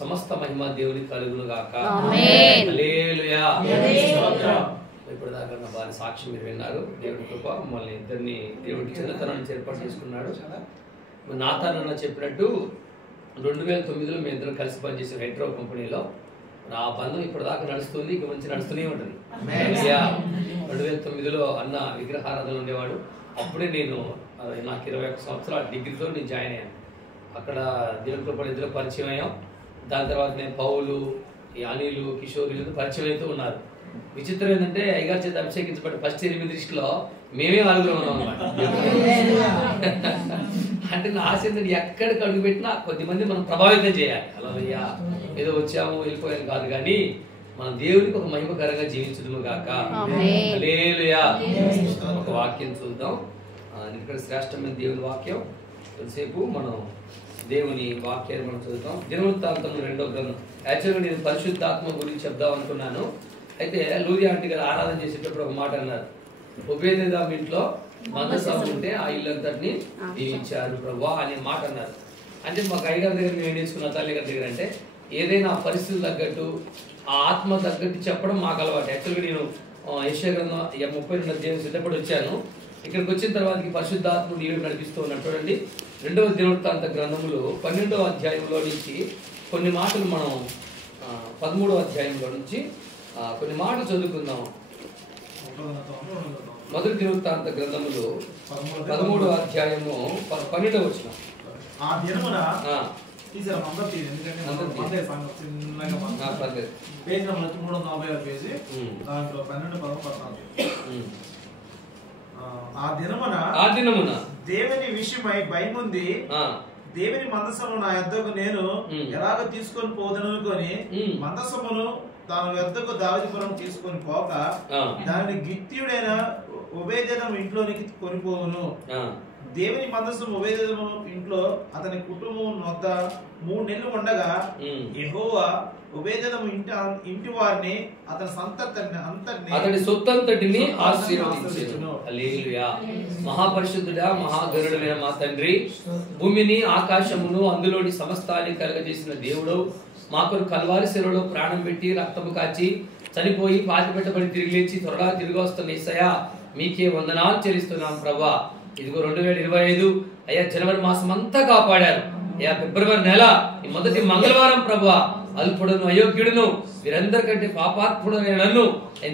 సమస్త మహిమ దేవునికి కలుగును గాక. ఆమేన్. హల్లెలూయా. హల్లెలూయా. ఇప్పటిదాకా నా వారి సాక్షి మీరు విన్నారు. దేవుడి కృప మమ్మల్ని ఇద్దరిని దేవుడి చిన్నతనాన్ని ఏర్పాటు చేసుకున్నాడు. నాథన్ అన్న చెప్పినట్టు 2009లో మేము ఇద్దరం కలిసి పనిచేసిన హైడ్రో కంపెనీలో ఆ బంధం ఇప్పటిదాకా నడుస్తుంది, ఇక మంచి నడుస్తూనే ఉంటుంది. 2009లో అన్న విగ్రహారాధన ఉండేవాడు. అప్పుడే నాకు 21 సంవత్సరాల డిగ్రీతో నేను జాయిన్ అయ్యాను. అక్కడ దేవుడి కృప ఇద్దరు పరిచయం అయ్యాం. దాని తర్వాత నేను పౌలు, ఈ అనిలు, కిషోర్ వీళ్ళు పరిచయం అయితే ఉన్నారు. విచిత్రం ఏంటంటే అయ్యగారి చేత అభిషేకించబడి ఫస్ట్ 8 దృష్టిలో మేమే 4 ఉన్నాం అన్నమాట. అంటే నా ఆశ ఏంటంటే ఎక్కడికి అడుగు పెట్టినా కొద్దిమంది మనం ప్రభావితం చేయాలి. హల్లెలూయా. ఏదో వచ్చాము వెళ్ళిపోయాను కాదు, కానీ మనం దేవునికి ఒక మహిమకరంగా జీవించడము గాక. హల్లెలూయా. ఒక వాక్యం చూద్దాం. ఇక్కడ శ్రేష్టమైన దేవుని వాక్యం. ఎంతసేపు మనం దేవుని వాక్యాన్ని మనం చదువుతాం. దినవృత్తాంతం 2వ గ్రంథం. యాక్చువల్గా నేను పరిశుద్ధాత్మ గురించి చెప్దాం అనుకున్నాను. అయితే లూరియా ఆంటీ గారు ఆరాధన చేసేటప్పుడు ఒక మాట అన్నారు, ఉపేదేదాం ఇంట్లో మందసం ఉంటే ఆ ఇల్లంతటిని దీవించారు ప్రభువా అనే మాట అన్నారు. అంటే మాకు అయ్యగారి దగ్గర మేము ఏం నేర్చుకున్న తల్లి గారి దగ్గర అంటే ఏదైనా పరిస్థితి తగ్గట్టు ఆ ఆత్మ తగ్గట్టు చెప్పడం మాకు అలవాటు. యాక్చువల్గా నేను యెషయా గ్రంథం 32 అధ్యాయం సిద్ధపడి వచ్చాను. ఇక్కడికి వచ్చిన తర్వాత పరిశుద్ధాత్ముడు ఏడు నడిపిస్తూ ఉన్నాడు. చూడండి, 2వ దినవృత్తాంత గ్రంథములో 12వ అధ్యాయంలో నుంచి కొన్ని మాటలు మనం 13వ అధ్యాయంలో నుంచి కొన్ని మాటలు చదువుకుందాం. మొదటి దినవృత్తాంత గ్రంథములో 13వ అధ్యాయము 12వ వచనం. ఆ దినమున పేజ్ నెంబర్ 340 పేజీ, దాంట్లో 12, 13. ఆ దినమున దేవుని విషయమై భయముంది, దేవుని మందసము నా యొద్దకు నేను ఎలాగ తీసుకొని పోదనుకొని మందసమును తాను యొద్దకు దావీదుపురం తీసుకొని పోక దానిని గిత్తీయుడైన ఓబేదెదోము ఇంట్లోనికి కొనిపోవును. దేవుని మందసం ఓబేదెదోము ఇంట్లో అతని కుటుంబం వద్ద 3 నెలలు ఉండగా యెహోవా ఓబేదెదోము ఇంటి వారిని అతని సొత్తంతటిని ఆశీర్వదించెను. హల్లెలూయా. మహాపరిశుద్ధుడా, మహాగరుడైన మా తండ్రి, భూమిని ఆకాశమును అందులోని సమస్తాన్ని కలుగజేసిన దేవుడు, మా కొరకు కల్వారి శిలువలో ప్రాణం పెట్టి రక్తము కాచి చనిపోయి పాతిపెట్టబడి తిరిగి లేచి త్వరగా తిరిగి వస్తున్న యేసయ్యా, మీకే వందనాలు చెల్లిస్తున్నాం ప్రభా. ఇదిగో 2025 అయ్యా జనవరి మాసం అంతా కాపాడారు. అయ్యా ఫిబ్రవరి నెల ఈ మొదటి మంగళవారం ప్రభా, అల్పుడును అయోగ్యుడును వీరందరికంటే పాపాత్ముడైన నన్ను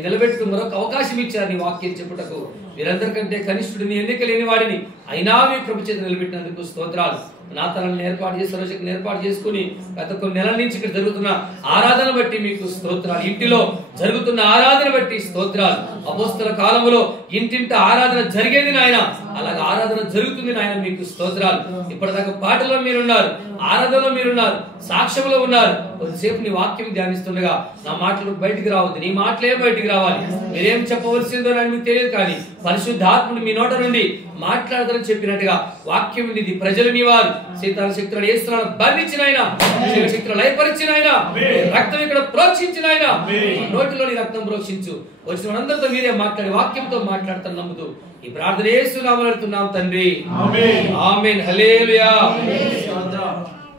నిలబెట్టుకుని మరొక అవకాశం ఇచ్చారు నీ వాక్యం చెప్పుటకు. వీరందరికంటే కనిష్ఠుడిని, ఎన్నిక లేని వాడిని అయినా మీ కృప చేత నిలబెట్టినందుకు స్తోత్రాలు. నా తలను ఏర్పాటు చేసి రోజుకి ఏర్పాటు చేసుకుని గత కొన్ని నెలల నుంచి ఇక్కడ జరుగుతున్న ఆరాధన బట్టి మీకు స్తోత్రాలు. ఇంటిలో జరుగుతున్న ఆరాధన బట్టి స్తోత్రాలు. అపోస్తల కాలంలో ఇంటింట ఆరాధన జరిగేది నాయన, అలాగే ఆరాధన జరుగుతుంది నాయన, మీకు స్తోత్రాలు. ఇప్పటిదాకా పాటలో మీరున్నారు, ఆరాధనలో మీరున్నారు, సాక్ష్యంలో ఉన్నారు. కొద్దిసేపు నీ వాక్యం ధ్యానిస్తుండగా నా మాటలు బయటికి రావద్దు, నీ మాటలే బయటికి రావాలి. మీరేం చెప్పవలసిందో అని మీకు తెలియదు, కానీ పరిశుద్ధాత్ముడు మీ నోట నుండి మాట్లాడదని చెప్పినట్టుగా వాక్యం ఇది. ప్రజలు మీ వారు సైతాను శక్తులను ఏస్తున్నాను బంధించిన ఆయన, శక్తులను లయపరిచిన ఆయన, రక్తం ఇక్కడ ప్రోక్షించిన ఆయన, నోటిలోని రక్తం ప్రోక్షించు. వచ్చిన అందరితో మీరే మాట్లాడి వాక్యంతో మాట్లాడతాను నమ్ముతూ ఈ ప్రార్థన యేసు నామములో అడుగుతున్నాం తండ్రి, ఆమేన్. హల్లెలూయా.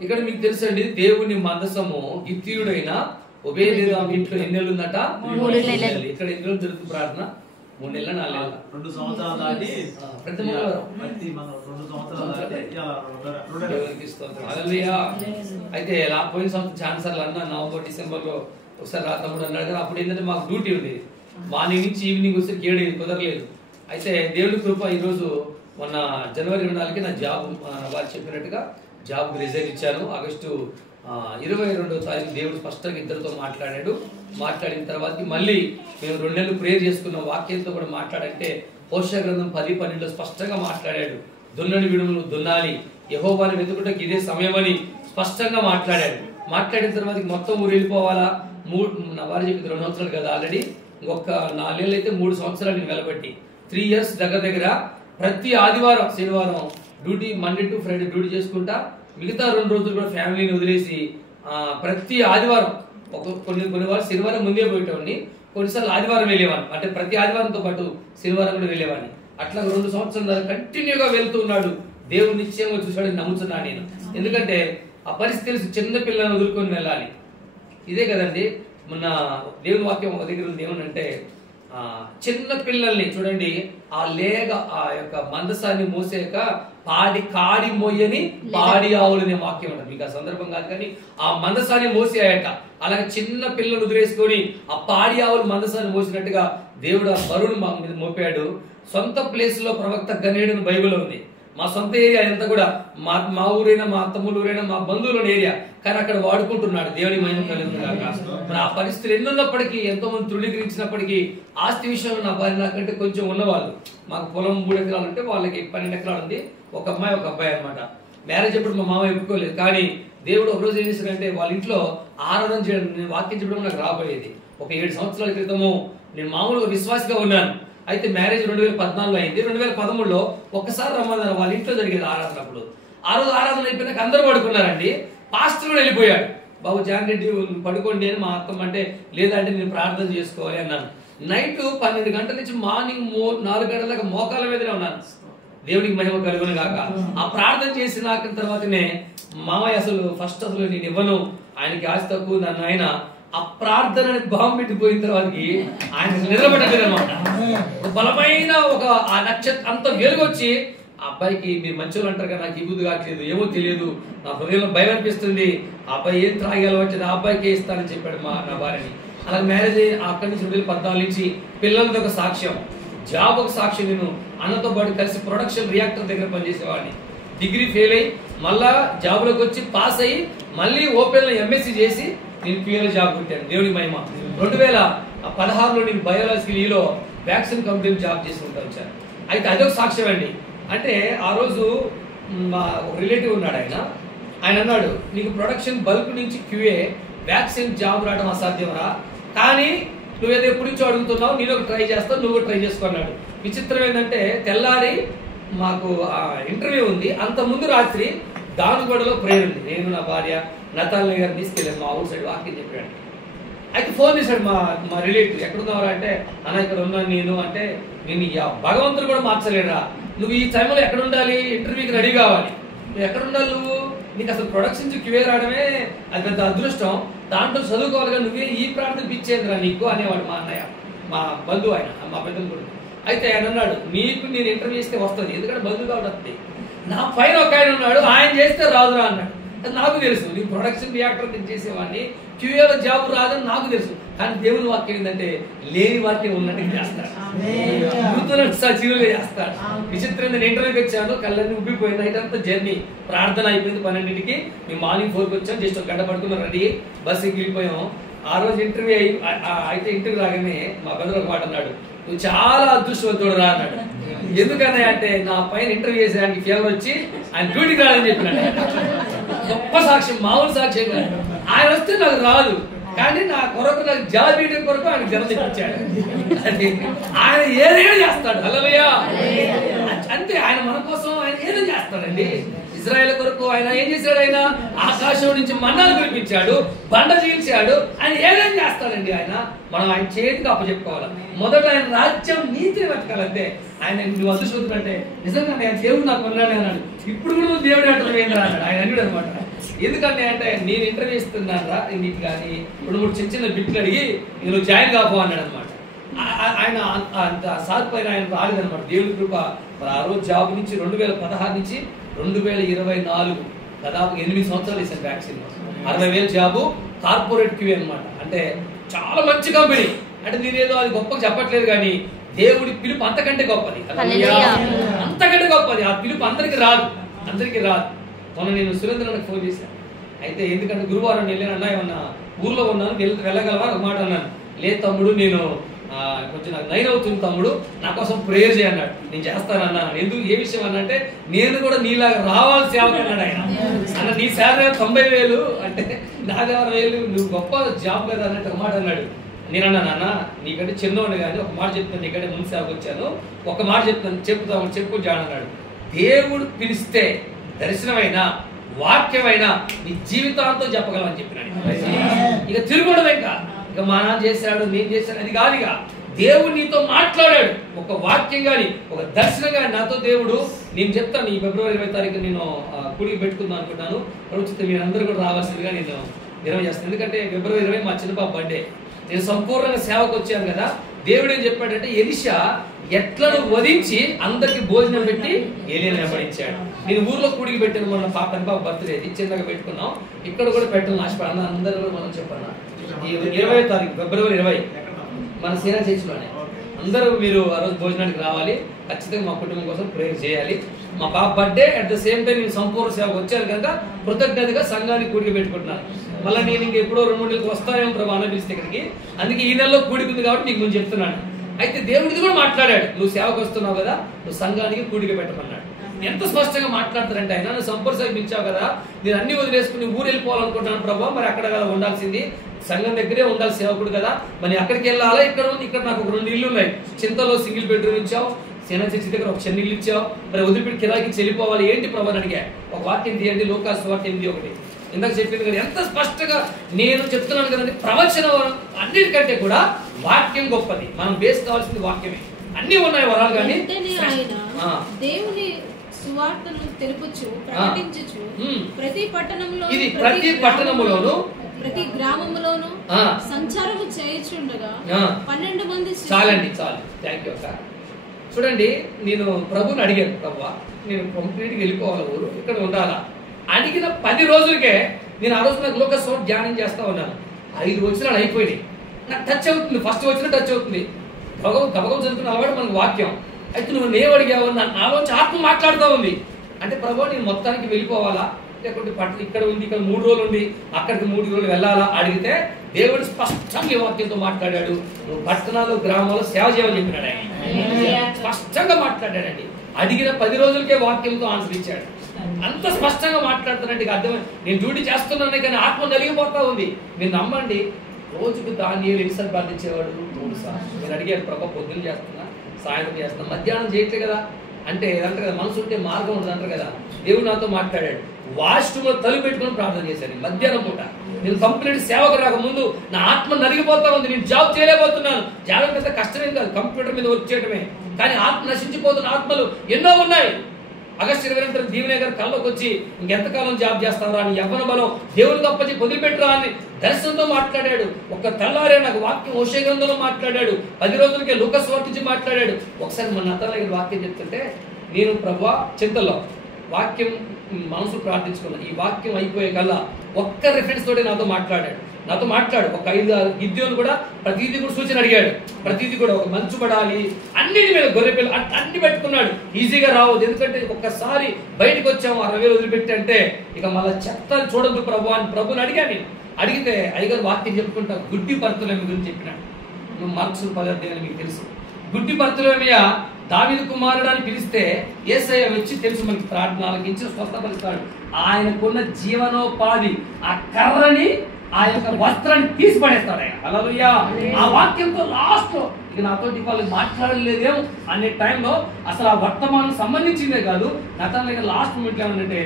ఇక్కడ మీకు తెలుసండి, దేవుని మందసము గిత్తీయుడైన ఓబేదెదోము ఇంట్లో ఎన్ని నెలలు ఉందట? 3 నెలలు. ఇక్కడ ఎన్ని రోజులు జరుగుతుంది ప్రార్థన? 3 నెలల 4 నెలల 2 సంవత్సరాలు దాటి ప్రతి మంగళవారం 2 సంవత్సరాలు దాటి దేవునికి స్తోత్రం. హల్లెలూయా. అయితే పోయిన సంవత్సరం ఛాన్సర్లు అన్న నవంబర్ డిసెంబర్లో ఒకసారి తమ్ముడు అన్నాడు, కానీ అప్పుడు ఏంటంటే మాకు డ్యూటీ ఉండేది. మార్నింగ్ నుంచి ఈవినింగ్ వస్తే 7 కుదరలేదు. అయితే దేవుడి కృప ఈరోజు మొన్న జనవరి 24కి నా జాబ్ వారు చెప్పినట్టుగా జాబ్కి రిజైన్ ఇచ్చాను. ఆగస్టు 22వ తారీఖు దేవుడు స్పష్టంగా ఇద్దరితో మాట్లాడాడు. మాట్లాడిన తర్వాత మళ్ళీ మేము 2 నెలలు ప్రేయర్ చేసుకున్న వాక్యంతో కూడా మాట్లాడంటే హోషేయ గ్రంథం 10:12లో స్పష్టంగా మాట్లాడాడు. దున్నని విడుమును దున్నాలి, యెహోవాను వెతుకుటకు ఇదే సమయమని స్పష్టంగా మాట్లాడాడు. మాట్లాడిన తర్వాత మొత్తం ఊరు వెళ్ళిపోవాలా? నా వారు చెప్పింది 2 సంవత్సరాలు కదా ఆల్రెడీ, ఇంకొక 4 నెలలు అయితే 3 సంవత్సరాలు నేను వెలబట్టి 3 ఇయర్స్ దగ్గర ప్రతి ఆదివారం శనివారం duty, Monday to Friday duty చేసుకుంటా, మిగతా 2 రోజులు కూడా ఫ్యామిలీని వదిలేసి ప్రతి ఆదివారం కొన్ని వారు శనివారం ముందే పోయేటవాడిని, కొన్నిసార్లు ఆదివారం వెళ్ళేవాడిని. అంటే ప్రతి ఆదివారంతో పాటు శనివారం కూడా వెళ్ళేవాడిని. అట్లా 2 సంవత్సరాల కంటిన్యూగా వెళ్తూ ఉన్నాడు. దేవుడు నిశ్చయంగా చూశాడని నమ్ముతున్నాను నేను. ఎందుకంటే ఆ పరిస్థితి తెలుసు, చిన్న పిల్లలను వదులుకొని వెళ్ళాలి. ఇదే కదండి మొన్న దేవుని వాక్యం ఒక దగ్గర ఉంది, ఏమనంటే చిన్న పిల్లల్ని చూడండి, ఆ యొక్క మందసాన్ని మోసేక కాడి మోయని పాడి ఆవులనే వాక్యం అంట. మీకు ఆ సందర్భం కాదు కానీ ఆ మందసాన్ని మోసేయట. అలాగే చిన్న పిల్లలు వదిలేసుకొని ఆ పాడి ఆవులు మందసాన్ని మోసినట్టుగా దేవుడు ఆ బరువును మా మీద మోపాడు. సొంత ప్లేస్ లో ప్రవక్త గనేయుడు బైబిల్ ఉంది. మా సొంత ఏరియా అంతా కూడా మా ఊరైనా, మా అత్తమ్ముల ఊరైనా, మా బంధువుల ఏరియా, కానీ అక్కడ వాడుకుంటున్నాడు. దేవుని మహిమ కలుగుతుంది కాక. మరి ఆ పరిస్థితులు ఎన్నున్నప్పటికీ, ఎంతో మంది తృణీకరించినప్పటికీ, ఆస్తి విషయంలో నా భార్య నాకంటే కొంచెం ఉన్నవాళ్ళు, మాకు పొలం 3 ఎకరాలు ఉంటే వాళ్ళకి 12 ఎకరాలు ఉంది, ఒక అమ్మాయి ఒక అబ్బాయి అనమాట. మ్యారేజ్ అప్పుడు మా మామ ఒప్పుకోలేదు, కానీ దేవుడు ఒకరోజు ఏం చేశాడంటే వాళ్ళ ఇంట్లో ఆరాధన చేయడం, నేను వాక్యం చెప్పడం నాకు రాబోయేది. ఒక 7 సంవత్సరాల క్రితము నేను మామూలుగా విశ్వాసిగా ఉన్నాను. అయితే మ్యారేజ్ 2014లో అయింది. 2013లో ఒక్కసారి రమ్మన్నారు, వాళ్ళ ఇంట్లో జరిగేది ఆరాధన. అప్పుడు ఆ రోజు ఆరాధన అయిపోయినాక అందరూ పడుకున్నారండి. పాస్టర్ కూడా వెళ్ళిపోయాడు. బాబు జాన్ రెడ్డి పడుకోండి అని మా అత్తమ్మ అంటే, లేదంటే నేను ప్రార్థన చేసుకోవాలి అన్నాను. నైట్ 12 గంటల నుంచి మార్నింగ్ 4 గంటల దాకా మోకాల మీదనే ఉన్నాను. దేవుడికి మహిమ కలుగును గాక. ఆ ప్రార్థన చేసిన తర్వాతనే మామయ్య అసలు నేను ఇవ్వను, ఆయనకి ఆస్తి తక్కువ, నన్ను ఆయన ఆ ప్రార్థన బాంబు పెట్టిపోయిన తర్వాతకి ఆయన నిద్రపట్టలేదు అనమాట. బలమైన ఆ నక్షత్రం అంత వెలుగొచ్చి, ఆ అబ్బాయికి మీరు మంచోళ్ళు అంటారు కదా, నాకు ఈ బుద్ధి కావట్లేదు, ఏమో తెలియదు, నా హృదయంలో భయం అనిపిస్తుంది, ఆ అబ్బాయి ఏం త్రాగాలో వచ్చేది ఆ అబ్బాయికి ఇస్తానని చెప్పాడు నా భార్యని. అలా మ్యారేజ్ అయ్యి అక్కడి నుంచి 2014 నుంచి పిల్లలతో ఒక సాక్ష్యం, జాబ్ ఒక సాక్ష్యం. నేను అన్నతో పాటు కలిసి ప్రొడక్షన్ రియాక్టర్ దగ్గర పనిచేసేవాడిని. డిగ్రీ ఫెయిల్ అయ్యి మళ్ళా జాబ్ లోకి వచ్చి పాస్ అయ్యి మళ్ళీ ఓపెన్ లో ఎంఎస్సీ చేసి నేను పిఎల్ జాబ్ పెట్టాను. దేవుడి మహిమ. 2016లో నేను బయాలజీలో వ్యాక్సిన్ కంపెనీ జాబ్ చేసి ఉంటాను సార్. అయితే అదొక సాక్ష్యం అండి. అంటే ఆ రోజు మా ఒక రిలేటివ్ ఉన్నాడు, ఆయన అన్నాడు, నీకు ప్రొడక్షన్ బల్క్ నుంచి క్యూఏ వ్యాక్సిన్ జాబ్ రావడం అసాధ్యమరా, కానీ నువ్వేదో ఎప్పటి నుంచో అడుగుతున్నావు, నేను ఒక ట్రై చేస్తావు, నువ్వు ట్రై చేసుకున్నాడు. విచిత్రం ఏంటంటే తెల్లారి మాకు ఇంటర్వ్యూ ఉంది, అంత ముందు రాత్రి దానుగూడలో ప్రేయర్ ఉంది. నేను నా భార్య నతాలి గారిని తీసుకెళ్ళాను, మా ఊరు సైడ్ వాక్యం చెప్పాడు. అయితే ఫోన్ చేశాడు మా రిలేటివ్, ఎక్కడున్నారా అంటే, అన్న ఇక్కడ ఉన్నాను నేను అంటే, నేను భగవంతుడు కూడా మార్చలేరా, నువ్వు ఈ టైంలో ఎక్కడ ఉండాలి, ఇంటర్వ్యూకి రెడీ కావాలి, నువ్వు ఎక్కడ ఉండాలి, నువ్వు నీకు అసలు ప్రొడక్షన్ క్యూఏ రావడమే అది పెద్ద అదృష్టం, దాంట్లో చదువుకోవాలి, నువ్వే ఈ ప్రార్థన పిచ్చేంద్రా నీకు అనేవాడు మా అన్నయ్య, మా బంధువు, ఆయన మా పెద్దలు కూడా. అయితే ఆయన అన్నాడు, నీకు నేను ఇంటర్వ్యూ చేస్తే వస్తుంది, ఎందుకంటే బంధువు కాబట్టి వస్తుంది, నా పైన ఒక ఆయన ఉన్నాడు, ఆయన చేస్తే రాదురా అన్నాడు. నాకు తెలుసు, నీ ప్రొడక్షన్ రియాక్టర్ నేను చేసేవాడిని, క్యూఏలో జాబ్ రాదని నాకు తెలుసు, కానీ దేవుని వాక్యం ఏంటంటే లేని వాక్యం ఉన్నట్టు చేస్తాడు, సజీవులుగా చేస్తాడు. విచిత్రం, నేను ఇంటర్వ్యూకి వచ్చాను, కళ్ళని ఉబ్బిపోయింది, నైట్ అంతా జర్నీ, ప్రార్థన అయిపోయింది 12కి, మేము మార్నింగ్ 4కి వచ్చాం, జస్ట్ ఒక గంట పడుకున్నాం, రెడీ బస్సు వెళ్ళిపోయాం. ఆ రోజు ఇంటర్వ్యూ అయితే ఇంటర్వ్యూ రాగానే మా బ్రదర్ ఒక మాట అన్నాడు, నువ్వు చాలా అదృష్టవంతుడు రా అన్నాడు. ఎందుకన్నా అంటే నా పైన ఇంటర్వ్యూ చేసేదానికి ఫేవర్ వచ్చి ఆయన డ్యూటీకి రాదని చెప్పినాడు. గొప్ప సాక్ష్యం, మామూలు సాక్ష్యం కాదు. ఆయన వస్తే నాకు రాదు, కానీ నా కొరకు, నాకు జాబ్ చేయడం కొరకు ఆయన జనం తెప్పించాడు. ఆయన ఏదైనా చేస్తాడు, హల్లెలూయా. అంతే, ఆయన మన కోసం ఆయన ఏదైనా చేస్తాడండి. ఇజ్రాయేల్ కొరకు ఆయన ఏం చేశాడు, ఆయన ఆకాశం నుంచి మన్నాను కురిపించాడు, బండ చీల్చాడు, ఆయన ఏదైనా చేస్తాడండి. మనం ఆయన చేతికి అప్పచెప్పుకోవాలి. మొదట ఆయన రాజ్యం నీతిని వెతకాలంటే, ఆయన నువ్వు అదృష్టవంతుడు అంటే, నిజంగా ఆయన దేవుడు నాకు ఉన్నాడు అన్నాడు. ఇప్పుడు కూడా నువ్వు దేవుడు అంటారు ఏంద్రా అన్నాడు ఆయన అన్నాడు అనమాట. ఎందుకంటే అంటే నేను ఇంటర్వ్యూ ఇస్తున్నాను రా నీకు, కానీ 2-3 చిన్న బిట్లు అడిగి నువ్వు జాయిన్ కాపో అన్నాడు అనమాట. ఆయన అంత సార్ పైన ఆయన రాలేదనమాట, దేవుడి కృప. మరి ఆ రోజు జాబ్ నుంచి 2016 నుంచి 2024 దాదాపు 8 సంవత్సరాలు ఇస్తాను వ్యాక్సిన్. 60,000 జాబు, కార్పొరేట్ క్యూ అనమాట. అంటే చాలా మంచి కంపెనీ. అంటే నేనేదో అది గొప్పగా చెప్పట్లేదు, కానీ దేవుడి పిలుపు అంతకంటే గొప్పది, అంతకంటే గొప్పది. ఆ పిలుపు అందరికి రాదు. మొన్న నేను సురేంద్రకి ఫోన్ చేశాను. అయితే ఎందుకంటే గురువారం వెళ్ళాను, అన్న ఏమన్నా ఊర్లో ఉన్నాను, వెళ్ళగలవా ఒక మాట అన్నాను. లేదు తమ్ముడు, నేను కొంచెం నాకు 9 అవుతుంది తమ్ముడు, నా కోసం ప్రేయర్ చేయన్నాడు. నేను చేస్తానన్నాను. ఎందుకు, ఏ విషయం అన్నంటే, నేను కూడా నీలాగా రావాలి సేవకు అన్నాడు ఆయన. అన్న నీ శాలరీ 90,000 అంటే నాది 60,000, నువ్వు గొప్ప జాబ్ కదా అన్నట్టు ఒక మాట అన్నాడు. నేను అన్నాను, అన్న నీకంటే చిన్నవాడు కానీ ఒక మాట చెప్తాను, నీకంటే ముందు సేవకు వచ్చాను, ఒక మాట చెప్తాను చెప్పు జాన్ అన్నాడు. దేవుడు పిలిస్తే దర్శనమైనా వాక్యమైనా నీ జీవితాంతో చెప్పగలమని చెప్పినాడు. ఇక తిరుగుడమే, ఇక మా నాన్న చేశాడు, నేను చేశాను అది కాదు. ఇక దేవుడు నీతో మాట్లాడాడు. ఒక వాక్యం గాని, ఒక దర్శనం గాని. నాతో దేవుడు, నేను చెప్తాను, ఈ ఫిబ్రవరి 20 తారీఖు నేను కూడికి పెట్టుకుందాం అనుకుంటాను. ప్రభుత్వం మీరందరూ కూడా రావాల్సిందిగా నేను నిర్వహణ చేస్తాను. ఎందుకంటే ఫిబ్రవరి 20 మా చిన్నబాబు బర్త్డే. నేను సంపూర్ణంగా సేవకు వచ్చాను కదా. దేవుడు ఏం చెప్పాడంటే, ఎలీషా ఎట్లను వధించి అందరికి భోజనం పెట్టి ఏలియాను వెంబడించాడు. నేను ఊర్లో కూడికి పెట్టాను మొన్న పాప బర్త్డే చిన్నగా పెట్టుకున్నాం. ఇక్కడ కూడా పెట్టాలని ఆశపడన్నా. అందరూ కూడా మనం చెప్పన్నా, ఈ 20వ తారీఖు ఫిబ్రవరి 20 మన సీనా చర్చిలోనే. అందరూ మీరు ఆ రోజు భోజనానికి రావాలి. ఖచ్చితంగా మా కుటుంబం కోసం ప్రేయర్ చేయాలి. మా పాప birthday at the same time నేను సంపూర్ణ సేవకు వచ్చాను కనుక కృతజ్ఞతగా సంఘానికి కూడికి పెట్టుకుంటున్నాను. మళ్ళీ నేను ఇంక ఎప్పుడో 2-3 నెలలకు వస్తానేమో ప్రభు అనిపిస్తే ఇక్కడికి. అందుకే ఈ నెలలో కూడికి ఉంది కాబట్టి నీకు ముందు చెప్తున్నాను. అయితే దేవుడిది కూడా మాట్లాడాడు, నువ్వు సేవకు వస్తున్నావు కదా, నువ్వు సంఘానికి కూడిక పెట్టమన్నాడు. ఎంత స్పష్టంగా మాట్లాడతారంటే, ఆయన నువ్వు సంపూర్ణ సేవ ఇచ్చావు కదా, నేను అన్ని వదిలేసుకుని ఊరు వెళ్ళిపోవాలనుకుంటున్నాను ప్రభు. మరి అక్కడ కదా ఉండాల్సింది, సంఘం దగ్గరే ఉండాలి సేవకుడు కదా, మరి అక్కడికి వెళ్ళాలా? ఇక్కడ ఉంది, ఇక్కడ నాకు 2 ఇల్లు ఉన్నాయి. చింతలో సింగిల్ బెడ్రూమ్ ఇచ్చావు, సేనా చర్చి దగ్గర ఒక చిన్న ఇల్లు ఇచ్చావు, మరి వదిలిపెట్టి కిరాయికి చెల్లిపోవాలి ఏంటి ప్రభు అని అడిగా. ఒక వాక్యం తీయండి, లోకాసు సువార్త 8:1. ఇందాక చెప్పింది కదా, ఎంత స్పష్టంగా నేను చెప్తున్నాను కదండి. ప్రవచనం అన్నిటికంటే కూడా వాక్యం గొప్పది. మనం బేస్ కావాల్సింది వాక్యమే. అన్ని ఉన్నాయి వరాలు కానీ దేవుని సువార్తను తెలుపుచు ప్రకటించుచు ప్రతి పట్టణంలో, ఇది ప్రతి పట్టణములోను ప్రతి గ్రామములోను సంచారము చేయుచుండగా 12 మంది. చాలండి, చాలు. థ్యాంక్ యూ అక్క. చూడండి, నేను ప్రభుని అడిగాను, ప్రభువా నేను కంప్లీట్గా వెళ్ళిపోవాలి, ఊరు ఇక్కడ ఉండాలా అడిగిన 10 రోజులకే నేను ఆ రోజు నాకు లోకస్ ధ్యానం చేస్తా ఉన్నాను. 5 వచనాలు అయిపోయినాయి. నాకు టచ్ అవుతుంది, ఫస్ట్ వచ్చిన టచ్ అవుతుంది. గబగబ చదువుకున్న అలవాటు మనకు వాక్యం. అయితే నువ్వు నేను అడిగావు, నాలోంచి ఆత్మ మాట్లాడుతూ ఉంది. అంటే ప్రభు నేను మొత్తానికి వెళ్ళిపోవాలా, లేకుంటే పట్టణం ఇక్కడ ఉంది, ఇక్కడ 3 రోజులు ఉంది, అక్కడికి 3 రోజులు వెళ్ళాలా అడిగితే దేవుడు స్పష్టంగా వాక్యంతో మాట్లాడాడు. నువ్వు పట్టణాలు గ్రామాల్లో సేవ చేయమని చెప్పినాడు ఆయన. స్పష్టంగా మాట్లాడాడండి. అడిగిన 10 రోజులకే వాక్యంతో ఆన్సర్ ఇచ్చాడు. అంత స్పష్టంగా మాట్లాడుతానండి. అర్థమైంది. నేను డ్యూటీ చేస్తున్నాను కానీ ఆత్మ నలిగిపోతా ఉంది. మీరు నమ్మండి, రోజుకు దానియేలు ఎన్నిసార్లు ప్రార్థించేవాడు? 3 సార్లు. నేను అడిగాడు, ప్రభు పొద్దున్న చేస్తున్నా, సాయంత్రం చేస్తున్నా, మధ్యాహ్నం చేయట్లే కదా. అంటే ఏదంటారు కదా, మనసు ఉంటే మార్గం ఉంటుంది అంటారు కదా. దేవుడు నాతో మాట్లాడాడు. వాష్రూమ్లో తలుపు పెట్టుకుని ప్రార్థన చేశాను మధ్యాహ్నం పూట. నేను కంప్లీట్ సేవకు రాక ముందు నా ఆత్మ నలిగిపోతా ఉంది. నేను జాబ్ చేయలేకపోతున్నాను. జాబ్ పెద్ద కష్టమేం కాదు, కంప్యూటర్ మీద వర్క్ చేయడమే. కానీ ఆత్మ నశించిపోతున్న ఆత్మలు ఎన్నో ఉన్నాయి. ఆగస్టు 22 దీవెన గారు కళ్ళకి వచ్చి, ఇంకెంతకాలం జాబ్ చేస్తావరా అని, యవ్వన బలం దేవుడికి అప్పచి వదిలిపెట్టరా అని దర్శనంతో మాట్లాడాడు. ఒక తెల్లారే నాకు వాక్యం హోషే గ్రంథంలో మాట్లాడాడు. 10 రోజులకే లూకాసు వార్త నుంచి మాట్లాడాడు. ఒకసారి మన అతను వాక్యం చెప్తుంటే, నేను ప్రభువా చింతలో వాక్యం మనసు ప్రార్థించుకున్నా. ఈ వాక్యం అయిపోయే కల్లా ఒక్క రిఫరెన్స్ తోటి నాతో మాట్లాడు. ఒక 5-6 గిద్యోను కూడా ప్రతిదీ కూడా సూచన అడిగాడు. ప్రతిదీ కూడా ఒక మంచు పడాలి, అన్నిటి మీద గొర్రె పిల్ల అన్ని పెట్టుకున్నాడు. ఈజీగా రావద్దు, ఎందుకంటే ఒక్కసారి బయటకు వచ్చాము 60,000 వదిలిపెట్టి అంటే ఇక మళ్ళీ చెప్తాను చూడద్దు ప్రభు అని ప్రభుని అడిగాను. అడిగితే అయ్యగారు వాక్యం చెప్పుకుంటా గుడ్డి భర్తలేమి గురించి చెప్పినాడు. నువ్వు మార్క్స్ 10 అని మీకు తెలుసు. గుడ్డి భర్తలేమయ్య దావీదు కుమారుడు అని పిలిస్తే యేసయ్య వచ్చి తెలుసు మనకి ప్రార్థన ఆలకించి స్వస్థపరుస్తాడు. ఆయనకున్న జీవనోపాధి ఆ కర్రని, ఆ యొక్క వస్త్రాన్ని తీసి పడేస్తాడు ఆయన. హల్లెలూయా. ఆ వాక్యంతో లాస్ట్ లో ఇక నాతో వాళ్ళకి మాట్లాడలేదేమో అనే టైంలో అసలు ఆ వర్తమానం సంబంధించిందే కాదు. నాతో లాస్ట్ మూమెంట్ ఏమంటే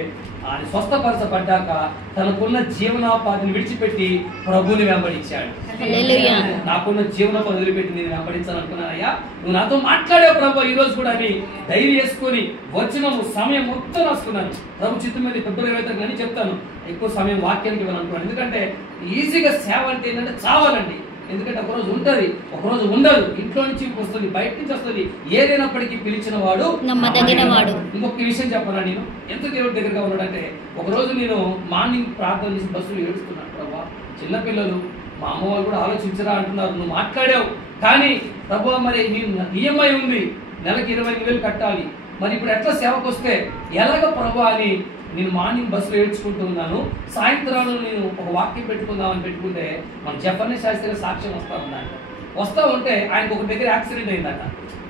ఆయన స్వస్థపరచబడ్డాక తనకున్న జీవనోపాధిని విడిచిపెట్టి ప్రభుని వెంబడించాడు. నాకున్న జీవనోపాధి వదిలిపెట్టి నేను వెంబడించాలనుకున్నానయ్యా, నువ్వు నాతో మాట్లాడావు ప్రభు ఈ రోజు కూడా అని ధైర్యం వేసుకొని వచ్చిన సమయం మొత్తం రాసుకున్నాను. ప్రభు చిత్తం మీద ఫిబ్రవరి 20 అని చెప్తాను. ఎక్కువ సమయం వాక్యానికి ఇవ్వాలనుకున్నాను. ఎందుకంటే ఈజీగా సేవ అంటే ఏంటంటే చావాలండి. ఎందుకంటే ఒకరోజు ఉంటుంది, ఒకరోజు ఉండదు. ఇంట్లో నుంచి వస్తుంది, బయట నుంచి వస్తుంది. ఏదైనప్పటికీ పిలిచిన వాడు నమ్మదగినవాడు. ఇంకొక విషయం చెప్పాలా, నేను ఎంత దేవుడి దగ్గరగా ఉన్నాడంటే, ఒకరోజు నేను మార్నింగ్ ప్రార్థన చేసి బస్సులు ఏడుస్తున్నాను. ప్రభా చిన్నపిల్లలు, మా అమ్మ వాళ్ళు కూడా ఆలోచించరా అంటున్నారు. నువ్వు మాట్లాడావు కానీ ప్రభా మరి ఈఎంఐ ఉంది, నెలకి 25,000 కట్టాలి. మరి ఇప్పుడు ఎట్లా సేవకు వస్తే ఎలాగ ప్రభా అని నేను మార్నింగ్ బస్సులో ఏడ్చుకుంటూ ఉన్నాను. సాయంత్రాలు నేను ఒక వాక్యం పెట్టుకుందామని పెట్టుకుంటే మన జఫర్ని శాస్త్రి సాక్ష్యం వస్తా ఉంటే ఆయనకు ఒక దగ్గర యాక్సిడెంట్ అయిందట.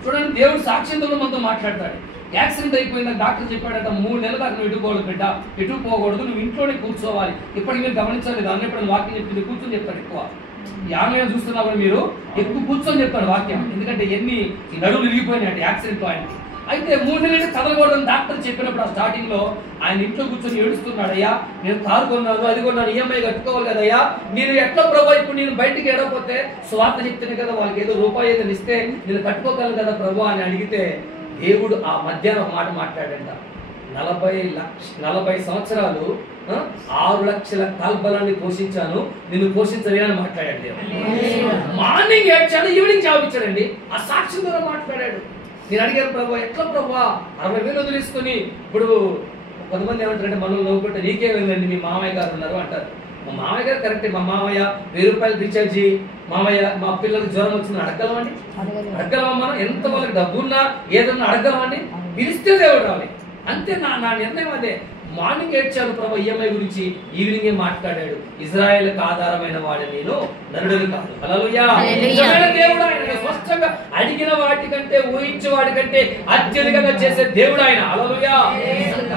చూడండి, దేవుడు సాక్ష్యంతో మనతో మాట్లాడతాడు. యాక్సిడెంట్ అయిపోయిందని డాక్టర్ చెప్పాడట, 3 నెలల దాకా నువ్వు ఎటుపోకూడదు బిడ్డ, ఎటు పోకూడదు, నువ్వు ఇంట్లోనే కూర్చోవాలి. ఇప్పటికి మీరు గమనించలేదు, అన్నప్పుడు వాక్యం చెప్పింది కూర్చొని చెప్తాడు. ఎక్కువ యాభై చూస్తున్నా కూడా మీరు ఎక్కువ కూర్చొని చెప్తాడు వాక్యం. ఎందుకంటే ఎన్ని నడువులు విరిగిపోయినాయంటే యాక్సిడెంట్ ఆయనకి. అయితే 3 నెలలు కదలకూడదని డాక్టర్ చెప్పినప్పుడు ఆ స్టార్టింగ్ లో ఆయన ఇంట్లో కూర్చొని ఏడుస్తున్నాడు. అయ్యా నేను కారు కొన్నాను, అది కొన్నాను, ఈఎంఐ కట్టుకోవాలి కదయ్యా, నేను ఎట్లా ప్రభు ఇప్పుడు నేను బయటికి ఎడకపోతే స్వార్థ చెప్తేనే కదా వాళ్ళకి ఏదో రూపాయి ఏదైనా ఇస్తే నేను కట్టుకోగలను కదా ప్రభు అని అడిగితే దేవుడు ఆ మధ్యాహ్నం ఒక మాట మాట్లాడంట. 40 సంవత్సరాలు 6 లక్షల కాల్బలాన్ని పోషించాను, నిన్ను పోషించలేనని మాట్లాడాడు దేవుడు. మార్నింగ్ ఏడ్చాడు, ఈవినింగ్ జాబ్ ఇచ్చాడండి. ఆ సాక్ష్యం ద్వారా మాట్లాడాడు. నేను అడిగాను ప్రభు ఎట్లా ప్రభు 60,000 వదిలేసుకొని, ఇప్పుడు కొంతమంది ఏమంటారంటే మనం నవ్వుకుంటే నీకే వెళ్ళండి మీ మామయ్య గారు ఉన్నారు అంటారు. మా మామయ్య గారు కరెక్టే, మా మామయ్య 1000 రూపాయలు రీఛార్జ్, మామయ్య మా పిల్లలకు జ్వరం వచ్చింది అడగలమండి, అడగలమా? మనం ఎంత వాళ్ళకి డబ్బున్నా ఏదన్నా అడగలమండి? పిలిస్తే దేవుడు రావాలి అంతే. నా నిర్ణయం అదే. మార్నింగ్ ఏడ్చాడు ప్రభు ఈఎంఐ గురించి, ఈవినింగ్ మాట్లాడాడు ఇజ్రాయెల్కి ఆధారమైన వాడు నేను, నరుడు కాదు. హల్లెలూయా. దేవుడు ఆయన స్పష్టంగా అడిగిన వాటికంటే ఊహించే వాటికంటే అత్యధికంగా చేసే దేవుడు ఆయన. హల్లెలూయా.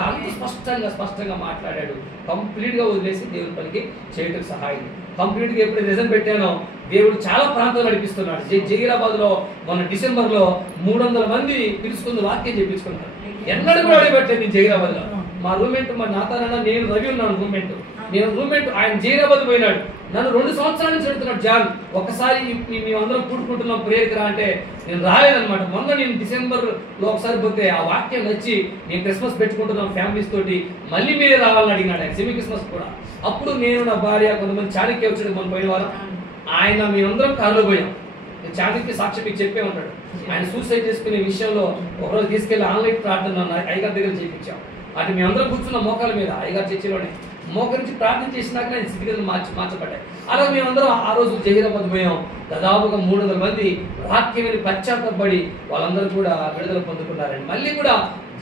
అంత స్పష్టంగా మాట్లాడాడు. కంప్లీట్ గా వదిలేసి దేవుని పనికి చేయటం సహాయం. కంప్లీట్ గా ఎప్పుడు రిజన్ పెట్టానో దేవుడు చాలా ప్రాంతాలు నడిపిస్తున్నాడు. జహీరాబాద్ లో మొన్న డిసెంబర్ లో 300 మంది పిలుచుకుని వాక్యం చెప్పించుకున్నారు. ఎన్నడూ కూడా అడిగట్లేదు నేను జహీరాబాద్ లో. మా రూమ్మేట్ మా నాతానన్నా నేను రవి ఉన్నాను రూమ్మేట్ ఆయన జహీరాబాద్ పోయినాడు. నన్ను 2 సంవత్సరాల నుంచి అడుగుతున్నాడు, జాన్ ఒకసారి మేమందరం కూడుకుంటున్నాం ప్రేయర్కి రా అంటే నేను రాలేదన్నమాట. మొన్న నేను డిసెంబర్ లో ఒకసారి పోతే ఆ వాక్యం నచ్చి నేను క్రిస్మస్ పెట్టుకుంటున్నాం ఫ్యామిలీస్ తోటి, మళ్ళీ మీరే రావాలని అడిగినాడు ఆయన, సెమీ క్రిస్మస్ కూడా. అప్పుడు నేను నా భార్య కొంతమంది చాణక్య వచ్చాడు మన పోయిన వారం, ఆయన మేమందరం కారులో పోయాం. చాణక్య సాక్షి మీకు చెప్పే ఉంటాడు. ఆయన సూసైడ్ చేసుకునే విషయంలో ఒకరోజు తీసుకెళ్లి ఆన్లైన్ ప్రార్థన అయ్యగారి దగ్గర చేయించాం. అది మేమందరం కూర్చున్న మోకాల మీద అయ్యగారు చర్చిలోనే మోకరించి ప్రార్థన చేసినాక ఆయన స్థితిగతులు మార్చబడ్డాయి. అలా మేమందరం ఆ రోజు జహీరాబాద్ పోయాం. దాదాపుగా 300 మంది వాక్యమని పశ్చాత్తపడి వాళ్ళందరూ కూడా విడుదల పొందుకున్నారండి. మళ్ళీ కూడా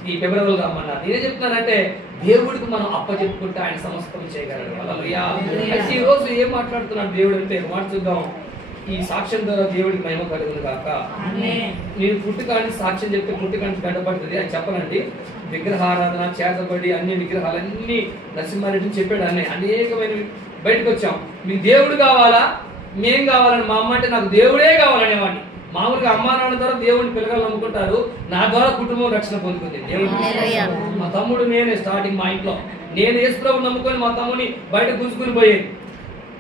ఈ ఫిబ్రవరిలో రమ్మన్నారు. నేనే చెప్తున్నానంటే దేవుడికి మనం అప్పచెప్పుకుంటే ఆయన సమస్తం చేయగలరు. హల్లెలూయా. అయితే ఈ రోజు ఏం మాట్లాడుతున్నాడు దేవుడు అంటే మాట చూద్దాం. ఈ సాక్ష్యం ద్వారా దేవుడికి మహిమ కలుగును గాక. నేను పుట్టుకాని సాక్ష్యం చెప్తే పుట్టుకాని గంటపడుతుంది అని చెప్పనండి. విగ్రహారాధన చేతబడి అన్ని విగ్రహాలన్నీ నరసింహారెడ్డిని చెప్పాడు. అనేకమైన బయటకు వచ్చాం. మీకు దేవుడు కావాలా మేం కావాలని మా అమ్మ అంటే నాకు దేవుడే కావాలనేవాడిని. మామూలుగా అమ్మా నాన్న ద్వారా దేవుడిని పిల్లలు నమ్ముకుంటారు, నా ద్వారా కుటుంబం రక్షణ పొందుతుంది. దేవుడు మా తమ్ముడు నేనే స్టార్టింగ్ మా ఇంట్లో నేను యేసుప్రభుని నమ్ముకొని మా తమ్ముని బయట గుంజుకుని పోయేది.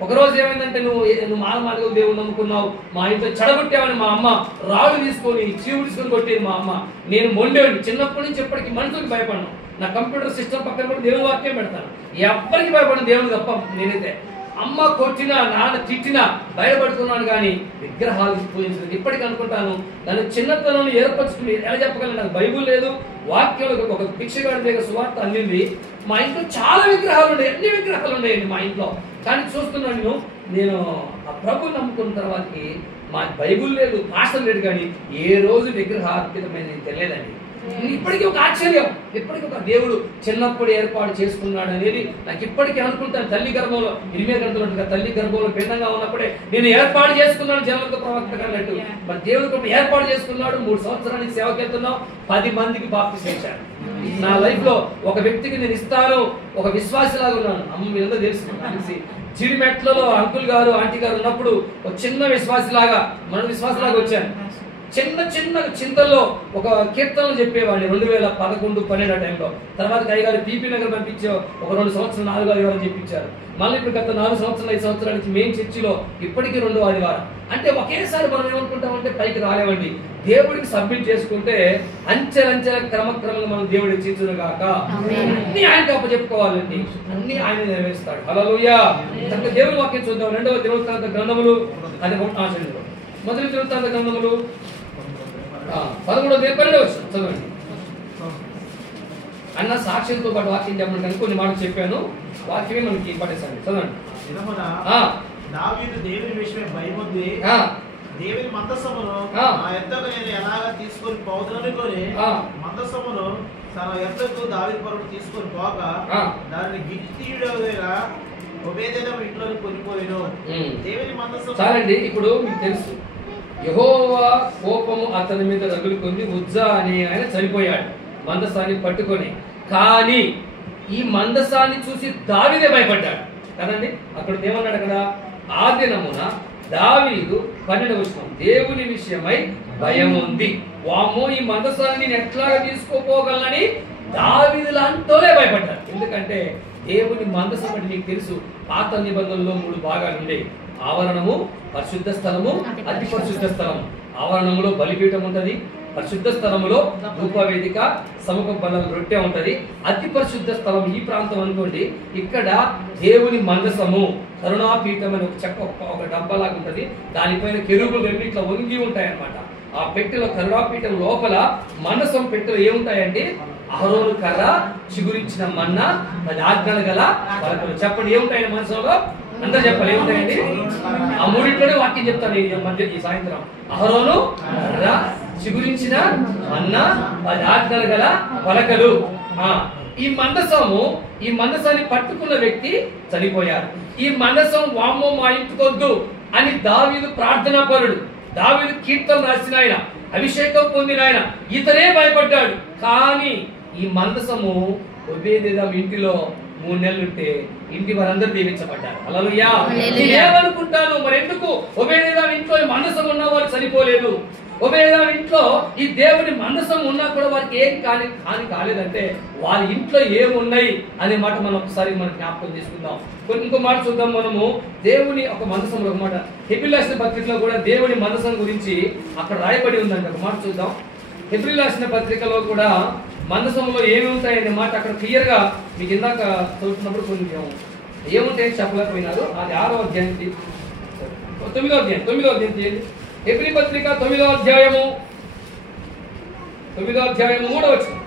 ఒకరోజు ఏమైందంటే నువ్వు మానమాటగా దేవుడు నమ్ముకున్నావు, మా ఇంట్లో చెడగొట్టావని మా అమ్మ రాళ్ళు తీసుకొని చీవుడుసుకొని కొట్టేది మా అమ్మ. నేను మొండేవాడిని చిన్నప్పటి నుంచి ఎప్పటికీ మనుషులకు భయపడను. నా కంప్యూటర్ సిస్టమ్ పక్కన కూడా దేవుని వాక్యం పెడతాను. ఎప్పటికీ భయపడను దేవుడు తప్ప. నేనైతే అమ్మ కొట్టినా నాన్న తిట్టినా బయటపడుతున్నాను కానీ విగ్రహాలు పూజించలేదు. ఇప్పటికీ అనుకుంటాను నన్ను చిన్నతనం ఏర్పరచుకుని ఎలా చెప్పగలను, నాకు బైబుల్ లేదు, వాక్యంలో ఒక భిక్షగాడి దగ్గర సువార్త అందింది. మా ఇంట్లో చాలా విగ్రహాలు ఉన్నాయి, అన్ని విగ్రహాలు ఉన్నాయండి మా ఇంట్లో. కానీ చూస్తున్నాను నేను ఆ ప్రభు నమ్ముకున్న తర్వాతకి మా బైబుల్ లేదు, పాస్టర్ లేదు, కానీ ఏ రోజు విగ్రహార్పితమైన నేను తెలియదండి. ఇప్పటికీ ఒక ఆశ్చర్యం, ఇప్పటికీ ఒక దేవుడు చిన్నప్పుడు ఏర్పాటు చేసుకున్నాడు అనేది నాకు ఇప్పటికీ అనుకుంటాను. తల్లి గర్భంలో ఇరిమియా గ్రంథంలో తల్లి గర్భంలో భిన్నంగా ఉన్నప్పుడే నేను ఏర్పాటు చేసుకున్నాను జనరల్గా ప్రవక్తగా అన్నట్టు. మరి దేవుడు ఏర్పాటు చేసుకున్నాడు. 3 సంవత్సరానికి సేవకి వెళ్తున్నాం, 10 మందికి బాప్టిజం ఇచ్చాను. నా లైఫ్ లో ఒక వ్యక్తికి నేను ఇస్తాను, ఒక విశ్వాసిలాగా ఉన్నాను. అమ్మ మీరంతా తెలిసి చిరిమెట్లలో అంకుల్ గారు ఆంటీ గారు ఉన్నప్పుడు ఒక చిన్న విశ్వాసిలాగా విశ్వాసలాగా వచ్చాను. చిన్న చింతల్లో ఒక కీర్తనలు చెప్పేవాడిని 2011-12 టైంలో. తర్వాత అయ్యగారు పీపీ నగర్ పంపించే ఒక 2 సంవత్సరాలు 4 ఆదివారం చెప్పించారు. మళ్ళీ ఇప్పుడు గత 4 సంవత్సరాలు 5 సంవత్సరాల నుంచి మెయిన్ చర్చిలో ఇప్పటికీ 2 ఆదివారం. అంటే ఒకేసారి మనం ఏమనుకుంటామంటే పైకి రాలేమండి. దేవుడికి సబ్మిట్ చేసుకుంటే అంచెలంచెల క్రమక్రమంగా మనం దేవుడు హెచ్చించును గాక. అన్ని ఆయనకి అప్పచెప్పుకోవాలండి, అన్ని ఆయన నెరవేరుస్తాడు. హల్లెలూయా. చక్కగా దేవుని వాక్యం చూద్దాం. 2వ దినవృత్తాంత గ్రంథములు అంటే మొదటి దినవృత్తాంత గ్రంథములు 11-12 చదవండి. అన్న సాక్ష్యంతో పాటు వాక్యం చెప్పడానికి కొన్ని మాటలు చెప్పాను, వాక్యమే మనకి పట్టేసండి. చదవండి. దావీదు దేవుని విషయమై భయముంది, దేవుని మందసమును ఆ ఎద్దకు నేను ఎలాగా తీసుకొని పోదనుకొని మందసమును తన ఎద్దకు దావీదు పరుడు తీసుకొని పోక దానిని గిట్టియుడగా ఒబేదెదోము ఇంట్లోకి కొనిపోయాను. దేవుని మందసము చాలండి. ఇప్పుడు మీకు తెలుసు యెహోవా కోపము అతని మీద రగులుకుంది. ఉజ్జా అనే ఆయన చనిపోయాడు మందసాన్ని పట్టుకొని. కానీ ఈ మందసాన్ని చూసి దావీదే భయపడ్డాడు కదండి. అక్కడ ఏమన్నాడు కదా, ఆ దినమున దావీదు 12వ వచనం దేవుని విషయమై భయం ఉంది. వామ్మో ఈ మందసాన్ని నేను ఎట్లాగా తీసుకోపోగలనని దావీదు అంటూనే భయపడ్డారు. ఎందుకంటే దేవుని మందసం అంటే మీకు తెలుసు, పాత నిబంధనలో 3 భాగాలు ఉండే: ఆవరణము, పరిశుద్ధ స్థలము, అతి పరిశుద్ధ స్థలము. ఆవరణములో బలిపీఠం ఉంటది, పరిశుద్ధ స్థలములో ధూపవేదిక, సముఖ బలం రొట్టె ఉంటది. అతి పరిశుద్ధ స్థలం ఈ ప్రాంతం అనుకోండి. ఇక్కడ దేవుని మందసము, కరుణాపీఠం అని ఒక డబ్బాలాగా ఉంటది. దానిపైన కెరూబులు 2 ఇట్లా వంగి ఉంటాయి అన్నమాట. ఆ పెట్టెలో కరుణాపీఠం లోపల మందసం పెట్టెలో ఏముంటాయండి? అహరోను కర్ర, చిగురించిన మన్నా, 10 ఆజ్ఞలు గల పలకలు. చెప్పండి ఏముంటాయండి మందసంలో? అందరూ చెప్పాలి ఏముంటాయండి? ఆ 3 వాక్యం చెప్తాను ఈ సాయంత్రం. అహరోను కర్ర, చిగురించిన మన్నా, 10 ఆజ్ఞలు గల పలకలు. ఈ మందసాన్ని పట్టుకున్న వ్యక్తి చనిపోయారు. ఈ మందసం వామ్మో మా ఇంటికొద్దు అని దావీదు ప్రార్థనా పరుడు, దావీదు కీర్తన రాసిన ఆయన, అభిషేకం పొందిన ఆయన, ఇతనే భయపడ్డాడు. కానీ ఈ మందసము ఒబేదెదోము ఇంటిలో 3 నెలలుంటే ఇంటి వారందరూ దీవించబడ్డారు. హల్లెలూయా. నేనేమనుకుంటాను, మరి ఎందుకు ఒబేదెదోము ఇంట్లో మందసం ఉన్న వారు చనిపోలేదు? ఒబేదెదోము ఇంట్లో ఈ దేవుని మందసం ఉన్నా కూడా వారికి ఏం కాలేదంటే వారి ఇంట్లో ఏమున్నాయి అనే మాట మనం ఒకసారి జ్ఞాపకం చేసుకుందాం. ఇంకో మాట చూద్దాం మనము. దేవుని ఒక మందసంలో ఒక మాట హెబ్రీయులకు రాసిన పత్రికలో కూడా దేవుని మందసం గురించి అక్కడ రాయబడి ఉందండి. ఒక మాట చూద్దాం. హెబ్రీయులకు రాసిన పత్రికలో కూడా మందసంలో ఏమి ఉంటాయనే మాట అక్కడ క్లియర్ గా మీకు ఇందాక చదువుతున్నప్పుడు కొన్ని ఏముంటాయని చెప్పలేకపోయినారు. అది 6వ అధ్యాయం, 9వ అధ్యాయం చేయండి. హెబ్రీ పత్రిక 9వ అధ్యాయము 3వ వచనం.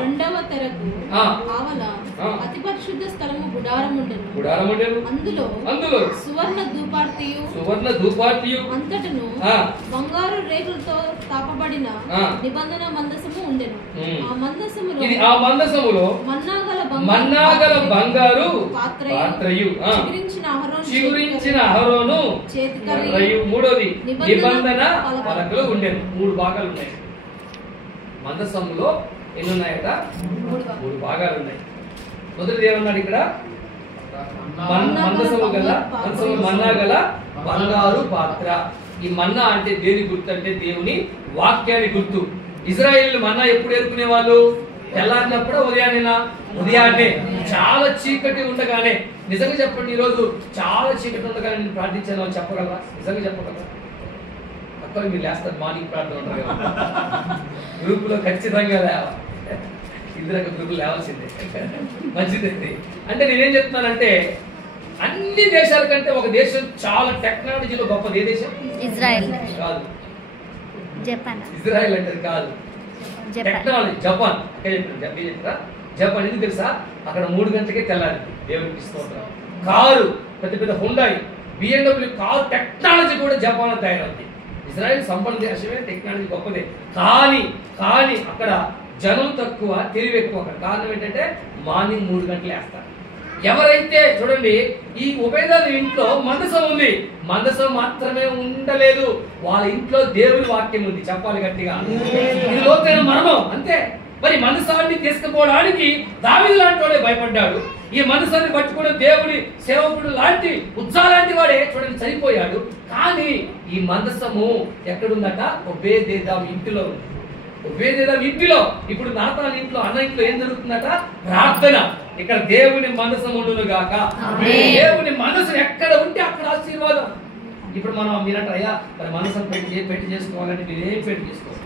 రెండవ తెరకు ఆవల అతి పరిశుద్ధ స్థలము గుడారముండెను. అందులో సువర్ణ ధూపార్తియు అంతటను బంగారు రేకులతో తాపబడిన నిబంధన మందసము ఉండెను. ఆ మందసములో మన్నాగల బంగారు పాత్రయు, చిగురించిన అహరోను చేతికర్రయు, 3వది నిబంధన పలకలు ఉండెను. 3 భాగాలు ఉన్నాయి మందసములో. ఎన్ని ఉన్నాయట? 3 భాగాలు ఉన్నాయి. మొదటిది ఏమన్నాడు ఇక్కడ? మందసము మన్నా గల బంగారు పాత్ర. ఈ మన్నా అంటే దేని గుర్తు అంటే దేవుని వాక్యాన్ని గుర్తు. ఇజ్రాయేల్ మన్నా ఎప్పుడు ఎరుకునే వాళ్ళు? తెల్లారినప్పుడు ఉదయాన్నే చాలా చీకటి ఉండగానే. నిజంగా చెప్పండి, ఈరోజు చాలా చీకటి ఉండగానే నేను ప్రార్థించాను వాళ్ళు చెప్పగలరా? నిజంగా చెప్పగలరా? అక్కడ మీరు లేస్తారు, మార్నింగ్ ప్రార్థన ఉంటారు కదా, గ్రూప్ లో ఖచ్చితంగా లేవాలి. ఇద్దరు గ్రూపులు లేవాల్సిందే, మంచిదండి. అంటే నేనేం చెప్తున్నానంటే అన్ని దేశాల కంటే ఒక దేశం చాలా టెక్నాలజీలో గొప్పది. ఏ దేశం? ఇజ్రాయెల్ కాదు, ఇజ్రాయెల్ అంటే కాదు, టెక్నాలజీ జపాన్. చెప్పారా? జపాన్ ఎందుకు తెలుసా? అక్కడ 3 గంటలకే తెల్లాలి. దేవునికి స్తోత్రం. కారు పెద్ద పెద్ద హుండాయి, BMW కారు టెక్నాలజీ కూడా జపాన్ తయారవుతుంది. ఇజ్రాయెల్ సంపన్న దేశమే, టెక్నాలజీ గొప్పదే. కానీ అక్కడ జనం తక్కువ, తెలివి ఎక్కువ. అక్కడ కారణం ఏంటంటే మార్నింగ్ 3 గంటలు వేస్తారు. ఎవరైతే చూడండి, ఈ ఒబేదెదోము ఇంట్లో మందసం ఉంది, మందసం మాత్రమే ఉండలేదు, వాళ్ళ ఇంట్లో దేవుని వాక్యం ఉంది. చెప్పాలి గట్టిగా, ఇది లోతైన మర్మం. అంతే. మరి మందసాన్ని తీసుకుపోవడానికి దావీదు లాంటి వాడే భయపడ్డాడు. ఈ మందసాన్ని పట్టుకుని దేవుని సేవకుడు లాంటి ఉజ్జా లాంటి వాడే చూడండి చనిపోయాడు. కానీ ఈ మందసము ఎక్కడుందట? ఒబేదెదోము ఇంటిలో ఉంది. ఒబేదెదోము ఇంటిలో. ఇప్పుడు నాతాన్ ఇంట్లో, అన్న ఇంట్లో ఏం జరుగుతుందట? ప్రార్థన. ఇక్కడ దేవుని మనసు ఉండును గాక. దేవుని మనసు ఎక్కడ ఉంటే అక్కడ ఆశీర్వాదం. ఇప్పుడు మనం మీరంటారయ్యా మరి మనసును పెట్టి చేసుకోవాలంటే మీరు ఏం పెట్టి చేసుకోవాలి?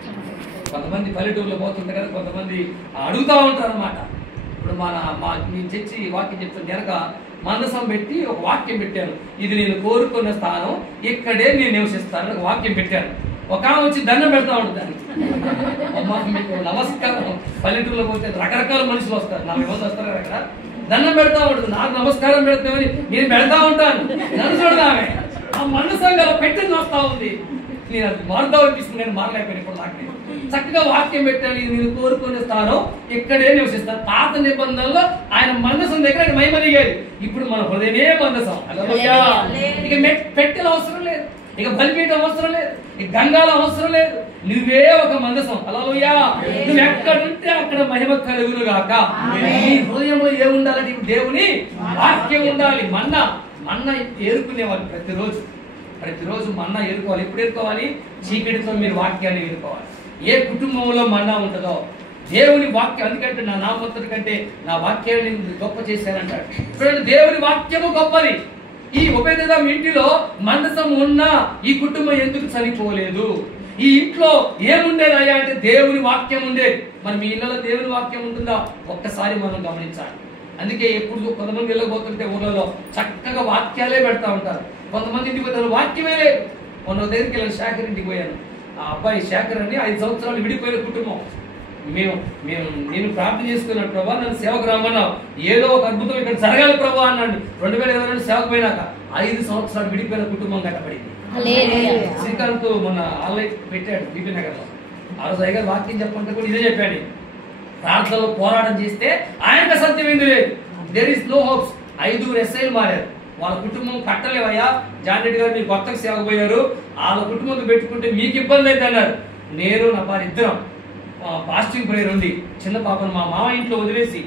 కొంతమంది పల్లెటూరులో పోతుంటారు కదా, కొంతమంది అడుగుతా ఉంటారు అన్నమాట. ఇప్పుడు నేను చర్చి వాక్యం చెప్తాను కనుక మనసం పెట్టి ఒక వాక్యం పెట్టాను, ఇది నేను కోరుకున్న స్థానం, ఇక్కడే నేను నివసిస్తాను ఒక వాక్యం పెట్టాను. ఒక ఆమె వచ్చి దండం పెడతా ఉంటుంది. అమ్మా మీకు నమస్కారం. పల్లెటూరులో పోతే రకరకాల మనుషులు వస్తారు, 40 మంది వస్తారు అక్కడ. దండం పెడతా ఉంటుంది. నాకు నమస్కారం పెడతామని నేను పెడతా ఉంటాను. నన్ను చూడదామే ఆ మనసు పెట్టింది వస్తా ఉంది. నేను అది మారుతా అనిపిస్తుంది, నేను మారలేకపోయాను. ఇప్పుడు నాకు చక్కగా వాక్యం పెట్టాను, ఇది నేను కోరుకునే స్థానం, ఇక్కడే నివసిస్తాను. పాత నిబంధనలో ఆయన మందసం దగ్గర మైమలిగాడు. ఇప్పుడు మన హృదయమే మందసం. ఇక పెట్టెల అవసరం లేదు, ఇక బలిపీఠం అవసరం లేదు, ఇక గంగాల అవసరం లేదు. నువ్వే ఒక మందసం. హల్లెలూయా. నువ్వు ఎక్కడుంటే అక్కడ మహిమ కలుగును గాక. నీ హృదయంలో ఏముండాలంటే దేవుని వాక్యం ఉండాలి. మన్నా ఏరుకునేవాళ్ళు ప్రతిరోజు. ప్రతిరోజు మన్నా ఎదుర్కోవాలి. ఎప్పుడు ఎదుర్కోవాలి? చీకటితో మీరు వాక్యాన్ని ఎదుర్కోవాలి. ఏ కుటుంబంలో మన్నా ఉంటుందో దేవుని వాక్యం, అందుకంటే నా నామొత్తడి కంటే నా వాక్యాన్ని గొప్ప చేశానంటాడు. చూడండి, దేవుని వాక్యము గొప్పది. ఈ ఉపేదం ఇంటిలో మందసం ఉన్నా ఈ కుటుంబం ఎందుకు చనిపోలేదు? ఈ ఇంట్లో ఏముండేదయ్యా అంటే దేవుని వాక్యం ఉండేది. మరి మీ ఇళ్లలో దేవుని వాక్యం ఉంటుందా? ఒక్కసారి మనం గమనించాలి. అందుకే ఎప్పుడు కొంతమంది వెళ్ళకపోతుంటే ఊళ్ళలో చక్కగా వాక్యాలే పెడతా ఉంటారు. కొంతమంది ఇంటికి పోతే వాక్యమే లేదు. మొన్న దగ్గరికి వెళ్ళాను, శేఖర్ ఇంటికి పోయాను. ఆ అబ్బాయి శేఖర్ అని 5 సంవత్సరాలు విడిపోయిన కుటుంబం. నేను ప్రార్థన చేసుకున్నాను, ప్రభా నన్ను సేవకు రమ్మన్నావు, ఏదో ఒక అద్భుతం ఇక్కడ జరగాలి ప్రభా అన్నాడు. 2022 సేవకు పోయినాక 5 సంవత్సరాలు విడిపోయిన కుటుంబం కట్టబడింది. శ్రీకాంత్ మొన్న ఆన్లైన్ పెట్టాడు బీపీ నగర్ లో. ఆ రోజు అయ్యగారు వాక్యం చెప్పంటే కూడా ఇదే చెప్పాడు. ప్రార్థనలో పోరాటం చేస్తే ఆయనకు సత్యం ఏంది లేదు. There is no hopes. 5 ఎస్ఐలు మారారు. వాళ్ళ కుటుంబం కట్టలేవయ్యా, జాన్ రెడ్డి గారు మీరు కొత్తగా సేవకు పోయారు, వాళ్ళ కుటుంబంతో పెట్టుకుంటే మీకు ఇబ్బంది అయితే అన్నారు. నేను నా వారి ఇద్దరం ఫాస్టింగ్ ప్రేయర్ ఉంది. చిన్న పాపను మా మామ ఇంట్లో వదిలేసి,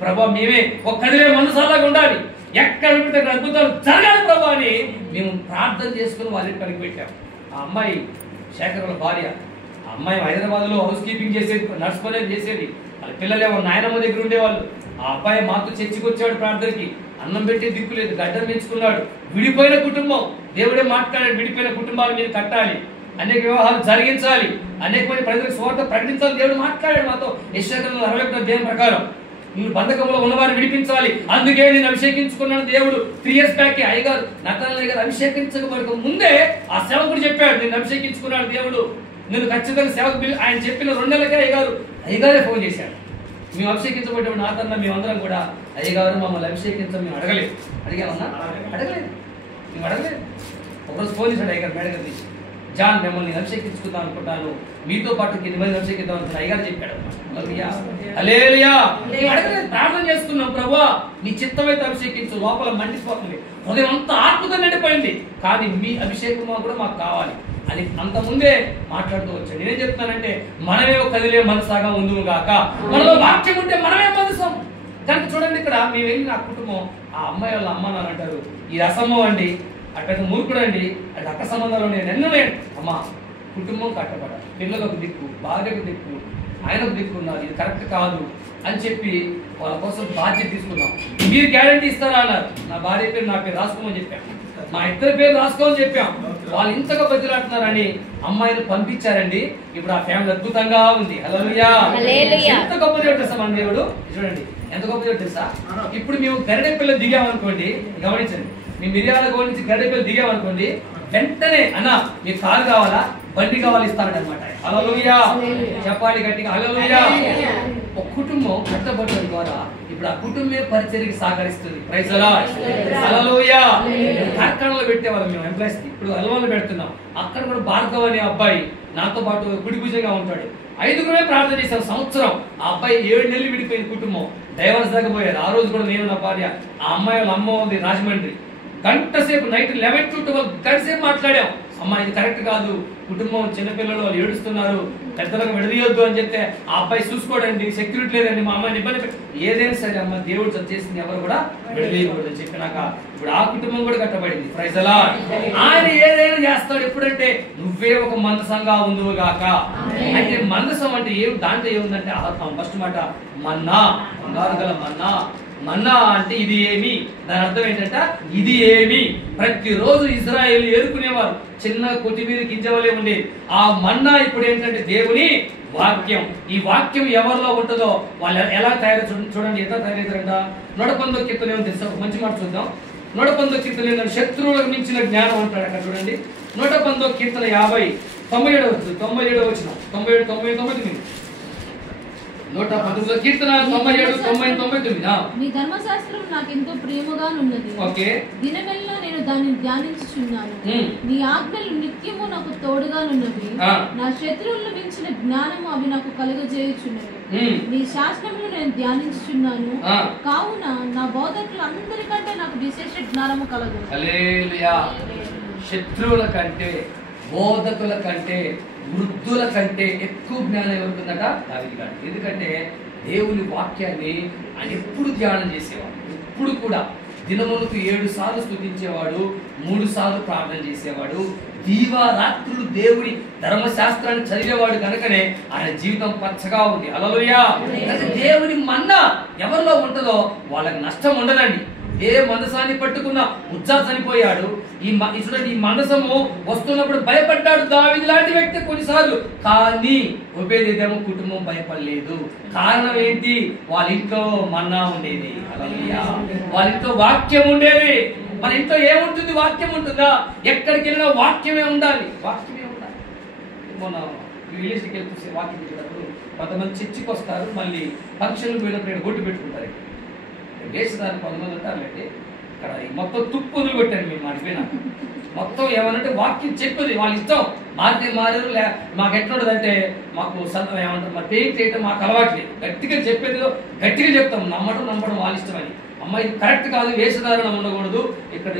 ప్రభా మేమే ఒక కదిలే మనసాలాగా ఉండాలి, ఎక్కడ అద్భుతాలు జరగాలి ప్రభా అని మేము ప్రార్థన చేసుకుని వాళ్ళ ఇంటికి పెట్టాం. ఆ అమ్మాయి శేఖర్ వాళ్ళ భార్య. ఆ అమ్మాయి హైదరాబాద్ లో హౌస్ కీపింగ్ చేసేది, నర్స్ పని చేసేది. వాళ్ళ పిల్లలేమో నాయనమ్మ దగ్గర ఉండేవాళ్ళు. ఆ అబ్బాయి మాతో చర్చికి వచ్చాడు ప్రార్థనకి. అన్నం పెట్టి దిక్కు లేదు, గడ్డం పెంచుకున్నాడు. విడిపోయిన కుటుంబం, దేవుడే మాట్లాడాడు, విడిపోయిన కుటుంబాలు మీరు కట్టాలి, అనేక వివాహాలు జరిగించాలి, అనేక మంది ప్రజలకు స్వార్థ ప్రకటించాలి. దేవుడు మాట్లాడాడు మాతో. యెషయా 61 దేవుని ప్రకారం నువ్వు బంధకంలో ఉన్నవారిని విడిపించాలి, అందుకే నేను అభిషేకించుకున్నాను. దేవుడు 3 years బ్యాక్ అయ్యగారు నతనయ్య గారు అభిషేకించకపోవడం ముందే ఆ సేవకుడు చెప్పాడు, నేను అభిషేకించుకున్నాడు దేవుడు, నేను ఖచ్చితంగా సేవకు ఆయన చెప్పిన 2 నెలలకే అయ్యగారే ఫోన్ చేశాడు. మేము అభిషేకించబడ్డ నాతన్న మేమందరం కూడా అయ్యగారు మమ్మల్ని అభిషేకించడం మేము అడిగామన్నా అడగలేదు. మేము అడగలేదు. ఒకరోజు ఫోన్ చేశాడు అయ్యగారు మేడగారు తీసి, జాన్ మిమ్మల్ని అభిషేకించుకుందాం అనుకుంటాను, మీతో పాటు 8 మంది అభిషేకిద్దాం అనుకుంటాను అయ్యగారు చెప్పాడు. అడగలేదు, ప్రార్థన చేసుకున్నాం, ప్రభువా నీ చిత్తమైతే అభిషేకించు. లోపల మండిపోతుంది, హృదయం అంతా ఆత్మతో నిండిపోయింది, కానీ మీ అభిషేకం కూడా మాకు కావాలి అని అంత ముందే మాట్లాడుతూ వచ్చాడు. నేనేం చెప్తున్నానంటే మనమే కదిలే మనసాగా ఉందుము గాక. మనలో వాక్యం ఉంటే మనమే మనసం. కనుక చూడండి, ఇక్కడ మేము వెళ్ళి నా కుటుంబం, ఆ అమ్మాయి వాళ్ళ అమ్మ నాన్న అంటారు ఈ రసము అండి, అట్లా మూర్ఖుడు అండి, అది అక్క సంబంధాలు నేను ఎన్నలేను. అమ్మ కుటుంబం కట్టబడాలి, పిల్లలకు ఒక దిక్కు, భార్యకు దిక్కు, ఆయనకు దిక్కు ఉన్నారు, ఇది కరెక్ట్ కాదు అని చెప్పి వాళ్ళ కోసం బాధ్యత తీసుకున్నాం. మీరు గ్యారంటీ ఇస్తారా అన్నారు. నా భార్య పేరు నా పేరు రాసుకోమని చెప్పాను, మా ఇద్దరి పేరు రాసుకోమని చెప్పాం. వాళ్ళు ఇంతగా బతిలాడుతున్నారని అమ్మాయిని పంపించారండి. ఇప్పుడు ఆ ఫ్యామిలీ అద్భుతంగా ఉంది. హల్లెలూయా. ఎంత గొప్ప తెలుసా మన దేవుడు. చూడండి ఎంత గొప్ప తెలుసా. ఇప్పుడు మేము గరిడె పిల్లలు దిగామనుకోండి, గమనించండి, మీ మిర్యాల గోడ నుంచి గరిడె పిల్లలు దిగామనుకోండి, వెంటనే అన్న మీకు కారు కావాలా, బండి కావాలి ఇస్తాడు అనమాట. హల్లెలూయా చెప్పాలి గట్టిగా, హల్లెలూయా. ఒక కుటుంబం కట్టబడడం ద్వారా ఇప్పుడు ఆ కుటుంబమే పరిచర్యకి సహకరిస్తుంది. Praise the Lord. హల్లెలూయా. కార్ఖానాలో పెట్టేవాళ్ళం మేము ఎంప్లాయీస్, ఇప్పుడు అల్వాలో పెడుతున్నాం. అక్కడ కూడా భార్గవ్ అనే అబ్బాయి నాతో పాటు కుడి భుజంగా ఉంటాడు. 5గురే ప్రార్థన చేశాం సంవత్సరం. ఆ అబ్బాయి 7 నెలలు విడిపోయిన కుటుంబం, డైవర్స్ దాకా పోయారు. ఆ రోజు కూడా నేను నా భార్య, ఆ అమ్మాయి వాళ్ళ అమ్మ ఉంది రాజమండ్రి, గంట సేపు నైట్ 11 to 12 గంట సేపు మాట్లాడాం. అమ్మ ఇది కరెక్ట్ కాదు, కుటుంబం చిన్నపిల్లలు వాళ్ళు ఏడుస్తున్నారు, పెద్దలకు విడదీయొద్దు అని చెప్తే ఆ అబ్బాయి చూసుకోవడానికి సెక్యూరిటీ లేదండి, మా అమ్మాయిని ఇబ్బంది పెట్టి ఏదైనా సరే అమ్మ దేవుడు చేసింది ఎవరు కూడా విడదీయకూడదు అని చెప్పినాక ఇప్పుడు ఆ కుటుంబం కూడా కట్టబడింది. Praise the lord. ఆయన ఏదైనా చేస్తాడు ఎప్పుడంటే నువ్వే ఒక మందసంగా ఉందువు గాక. అయితే మందసం అంటే ఏం, దాంట్లో ఏముందంటే ఫస్ట్ మాట మన్నా, బంగారు గల మన్నా. మన్నా అంటే ఇది ఏమి, దాని అర్థం ఏంటంటే ఇది ఏమి. ప్రతిరోజు ఇజ్రాయేల్ ఏరుకునేవారు, చిన్న కొత్తిమీర గింజవలే ఉండేది. ఆ మన్నా ఇప్పుడు ఏంటంటే దేవుని వాక్యం. ఈ వాక్యం ఎవరిలో ఉంటుందో వాళ్ళు ఎలా తయారు చూడండి, ఎలా తయారవుతారంట. 119 కీర్తన ఏమో తెలుసా, ఒక మంచి మాట చూద్దాం. 119 కీర్తన ఏంటంటే శత్రువులకు మించిన జ్ఞానం అంటాడు అక్కడ. చూడండి 119 కీర్తన 50 97 వచనం 97 99 119 కీర్తన 97 90 99. నీ ధర్మశాస్త్రం నాకు ఎంతో ప్రియముగా ఉన్నది. ఓకే, దినమెల్లా నేను దాన్ని ధ్యానించుచున్నాను. నీ ఆజ్ఞలు నిత్యము నాకు తోడుగా ఉన్నవి. నా శత్రువులను మించిన జ్ఞానము అవి నాకు కలుగజేయుచున్నవి. నీ శాసనములు నేను ధ్యానించుచున్నాను, కావున నా బోధకులందరికంటే నాకు విశేష జ్ఞానము కలదు. హల్లెలూయా. శత్రువుల కంటే, బోధకుల కంటే, వృద్ధుల కంటే ఎక్కువ జ్ఞానం ఎవరుంటుందట దావీదు గారికి. ఎందుకంటే దేవుని వాక్యాన్ని ఆయన ఎప్పుడు ధ్యానం చేసేవాడు. ఎప్పుడు కూడా దినములకు 7 సార్లు స్తుతించేవాడు, 3 సార్లు ప్రార్థన చేసేవాడు, దీవారాత్రులు దేవుడి ధర్మశాస్త్రాన్ని చదివేవాడు కనుకనే ఆయన జీవితం పచ్చగా ఉంది. హల్లెలూయా. దేవుని మన్నా ఎవరిలో ఉంటుందో వాళ్ళకి నష్టం ఉండదండి. ఏ మందసాన్ని పట్టుకున్న ఉజ్జా చనిపోయాడు. ఈ మందసము వస్తున్నప్పుడు భయపడ్డాడు దావీదు లాంటి వ్యక్తి కొన్నిసార్లు. కానీ ఒబేదెదోము కుటుంబం భయపడలేదు. కారణం ఏంటి? వాళ్ళ ఇంట్లో మన్నా ఉండేది. హల్లెలూయా. వాళ్ళ ఇంట్లో వాక్యం ఉండేది. మన ఇంట్లో ఏముంటుంది? వాక్యం ఉంటుందా? ఎక్కడికి వెళ్ళినా వాక్యమే ఉండాలి. వాక్యమే ఉండాలి. మన విలేజ్కి వెళ్ళి చూసే వాక్యం పెట్టినప్పుడు కొంతమంది చర్చికి వస్తారు, మళ్ళీ ఫంక్షన్కి వెళ్ళినప్పుడు గొడ్డు పెట్టుకుంటారు. వేసేదాన్ని కొంతమంది ఉంటారంటే ఇక్కడ మొత్తం తుప్పు వదిలిపెట్టారు. మేము మాడిపోయినా మొత్తం ఏమనంటే వాక్యం చెప్పేది వాళ్ళ ఇష్టం. మారితే మారారు, మాకు ఎట్లుండదంటే మాకు ఏమంటారు మరి పెయింట్ చేయటం మాకు అలవాట్లేదు. గట్టిగా చెప్పేది గట్టిగా చెప్తాం, నమ్మడం వాళ్ళ ఇష్టం అని. అమ్మ ఇది కరెక్ట్ కాదు, వేషధారణ ఉండకూడదు. ఇక్కడ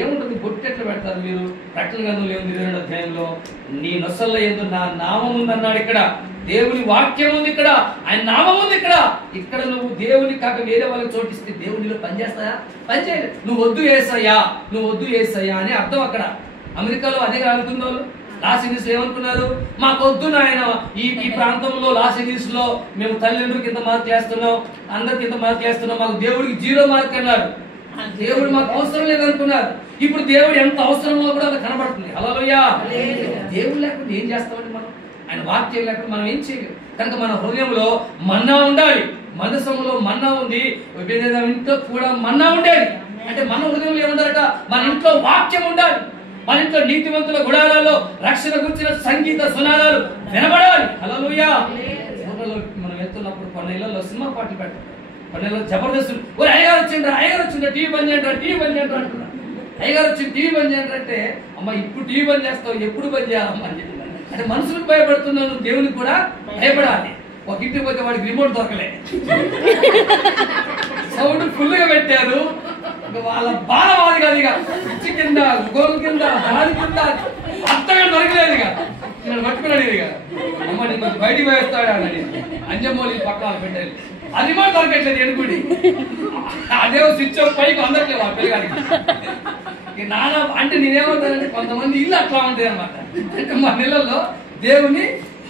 ఏముంటుంది? బొట్టు ఎట్లా పెడతారు మీరు? ప్రకటన గ్రంథంలో ఏముంది? 2వ అధ్యాయంలో నీ నొసల్లో ఏందో నా నామం ఉందన్నాడు. ఇక్కడ దేవుని వాక్యం ఉంది, ఇక్కడ ఆయన నామం ఉంది. ఇక్కడ నువ్వు దేవుని కాక వేరే వాళ్ళకి చోటిస్తే దేవునిలో పనిచేస్తాయా? పనిచేయలేదు. నువ్వు వద్దు ఏసయ్యా అని అర్థం. అక్కడ అమెరికాలో అదే అనుకుందో. లాస్ ఏంజల్స్ ఏమనుకున్నారు? మాకు వద్దు నాయన, ఈ ప్రాంతంలో లాస్ ఏంజల్స్ లో మేము తల్లిదండ్రులకి ఇంత మార్కులు వేస్తున్నాం, అందరికి ఇంత మార్కులు వేస్తున్నాం, మాకు దేవుడికి 0 మార్క్ అన్నారు. దేవుడు మాకు అవసరం లేదనుకున్నారు. ఇప్పుడు దేవుడు ఎంత అవసరమో కూడా అలా కనబడుతుంది. హల్లెలూయా. దేవుడు లేకుండా ఏం చేస్తామండి మనం? ఆయన వాక్యం లేకుండా మనం ఏం చేయలేము. కనుక మన హృదయంలో మన్నా ఉండాలి. మనసములో మన్నా ఉంది, ఇంట్లో కూడా మన్నా ఉండేది. అంటే మన హృదయంలో ఏముండాలట? మన ఇంట్లో వాక్యం ఉండాలి. మన ఇంట్లో నీతివంతుల గుడారాల్లో రక్షణ గురించిన సంగీత సునాదాలు వినబడాలి. హల్లెలూయా. మనం వెళ్తున్నప్పుడు కొన్ని ఇళ్లలో సినిమా పాటలు పెడతాం, కొన్ని ఇళ్లలో జబర్దస్త్. అయ్యగారు వచ్చిండ్రా టీవీ బంద్ చేయండి అంటున్నారు. అయ్యగారు వచ్చింది టీవీ బంద్ చేయండి అంటే, అమ్మ ఇప్పుడు టీవీ బంద్ చేస్తావు, ఎప్పుడు బంద్ చేయాలమ్మా అని చెప్పి. అంటే మనుషులకు భయపడుతున్నాను, దేవునికి కూడా భయపడాలి. ఒక ఇంటికి పోతే వాడికి రిమోట్ దొరకలే, సౌండ్ ఫుల్ గా పెట్టారు. వాళ్ళ బాలవాది కాదు, ఇక పిచ్చి కింద గోలు కింద దాని కింద అత్తగా దొరకలేదు. ఇక నేను పట్టుకున్నాడు. ఇక అమ్మ నేను కొంచెం బయటికి వేస్తాడు అన్నది. అంజమ్మోలి పక్కన పెట్టాలి, అది కూడా దొరకట్లేదు. ఎనుకుడి అదే స్విచ్ ఆఫ్ పైకి అందట్లేదు ఆ పిల్లగానికి. నాన్న అంటే నేనేమంటానంటే కొంతమంది ఇల్లు అట్లా ఉంటుంది అనమాట. అంటే మా నెలల్లో దేవుని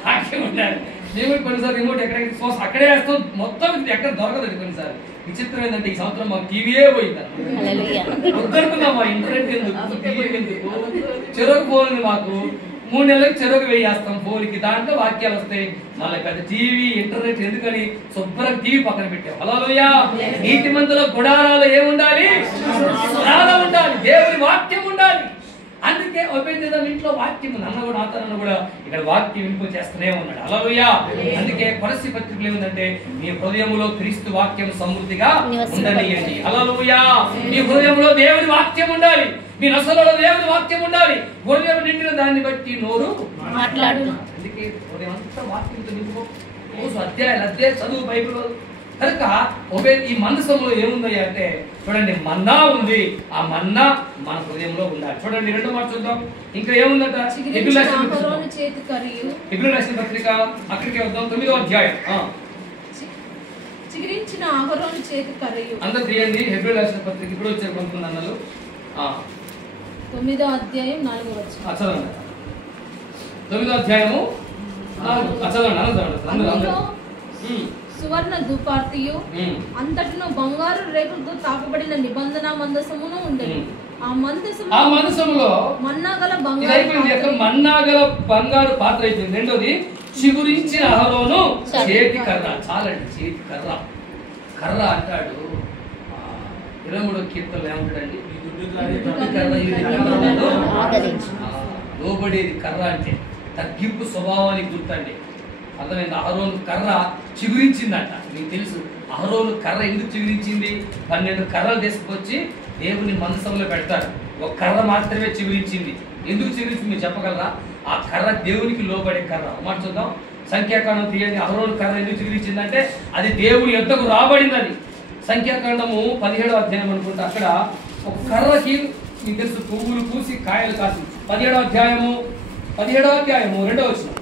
వాక్యం ఉండాలి. దేవుడు కొన్నిసార్లు రిమోట్ ఎక్కడెక్కడ చూసి అక్కడే వేస్తాం, మొత్తం ఎక్కడ దొరకదు. కొన్నిసార్లు విచిత్రం ఏంటంటే ఈ సంవత్సరం మాకు టీవీయే పోయింది. వద్దనుకున్నాం, మా ఇంటర్నెట్ ఎందుకు, టీవీ ఎందుకు, చెరుకు ఫోన్ మాకు 3 నెలలకు చెరుకు వేయేస్తాం ఫోన్కి. దాంట్లో వాక్యాలు వస్తాయి. మళ్ళీ పెద్ద టీవీ ఇంటర్నెట్ ఎందుకని శుభ్రం టీవీ పక్కన పెట్టాం. హల్లెలూయా. నీతిమంతుల గుడారాలు ఏముండాలి? ఉండాలి, దేవుని వాక్యం ఉండాలి. అందుకే ఒబేదెదోము ఇంట్లో వాక్యం ఉంది. అన్న కూడా ఆతరన్న కూడా ఇక్కడ వాక్యం వింపు చేస్తూనే ఉన్నాడు. హల్లెలూయా. అందుకే కొలస్సీ పత్రికలో ఏముందంటే మీ హృదయంలో క్రీస్తు వాక్యం సమృద్ధిగా ఉండనియండి. హల్లెలూయా. మీ హృదయంలో దేవుని వాక్యం ఉండాలి, మీ నొసలలో దేవుని వాక్యం ఉండాలి. హృదయం నిండిన దాన్ని బట్టి నోరు మాట్లాడు. అందుకే హృదయం అంతా వాక్యంతో నింపుకో. రోజు అధ్యాయాలు చదువు బైబిల్. కనుక ఈ మందసంలో ఏముందయ్యా అంటే చూడండి, మన్నా ఉంది. ఆ మన్నా మన హృదయంలో ఉండాలి. చూడండి 2వ మాట చూద్దాం. ఇంకా ఏముందట? హెబ్రీయుల రాసిన పత్రిక అక్కడికి వద్దాం. 9వ అధ్యాయం. చిగురించిన అహరోను చేతి కర్రయు. అందరూ తీయండి. హెబ్రీయుల రాసిన పత్రిక ఇప్పుడు వచ్చారు కొంతమంది అన్నలు. 9వ అధ్యాయం 4వ వచనం. చదవండి. 9వ అధ్యాయము 4. చదవండి. సువర్ణ ధూపార్తియు అంతటను బంగారు రేకులతో తాపబడిన నిబంధన మందసమును ఉండేది. ఆ మందసములో మన్నాగల బంగారు పాత్ర అయిపోయింది. రెండోది చిగురించిన అహరోను చేతి కర్ర. చాలండి, చేతి కర్ర. కర్ర అంటాడు 23వ కీర్తనలో ఏమంటాడండి? లోబడేది కర్ర అంటే తగ్గింపు స్వభావానికి గుర్తండి. అర్థమైంది? అహరోను కర్ర చిగురించిందట. మీకు తెలుసు అహరోను కర్ర ఎందుకు చిగురించింది? 12 కర్రలు తీసుకొచ్చి దేవుని మందసంలో పెడతారు. ఒక కర్ర మాత్రమే చిగురించింది. ఎందుకు చిగురించింది మీరు చెప్పగలరా? ఆ కర్ర దేవునికి లోబడే కర్ర. మాట చూద్దాం. సంఖ్యాకాండం తీయండి. అహరోను కర్ర ఎందుకు చిగురించిందంటే అది దేవుని యొద్దకు రాబడింది. అది సంఖ్యాకాండము 17వ అధ్యాయం అనుకుంటా. అక్కడ ఒక కర్రకి మీకు తెలుసు పువ్వులు పూసి కాయలు కాసి. 17వ అధ్యాయము 2వ వచనం.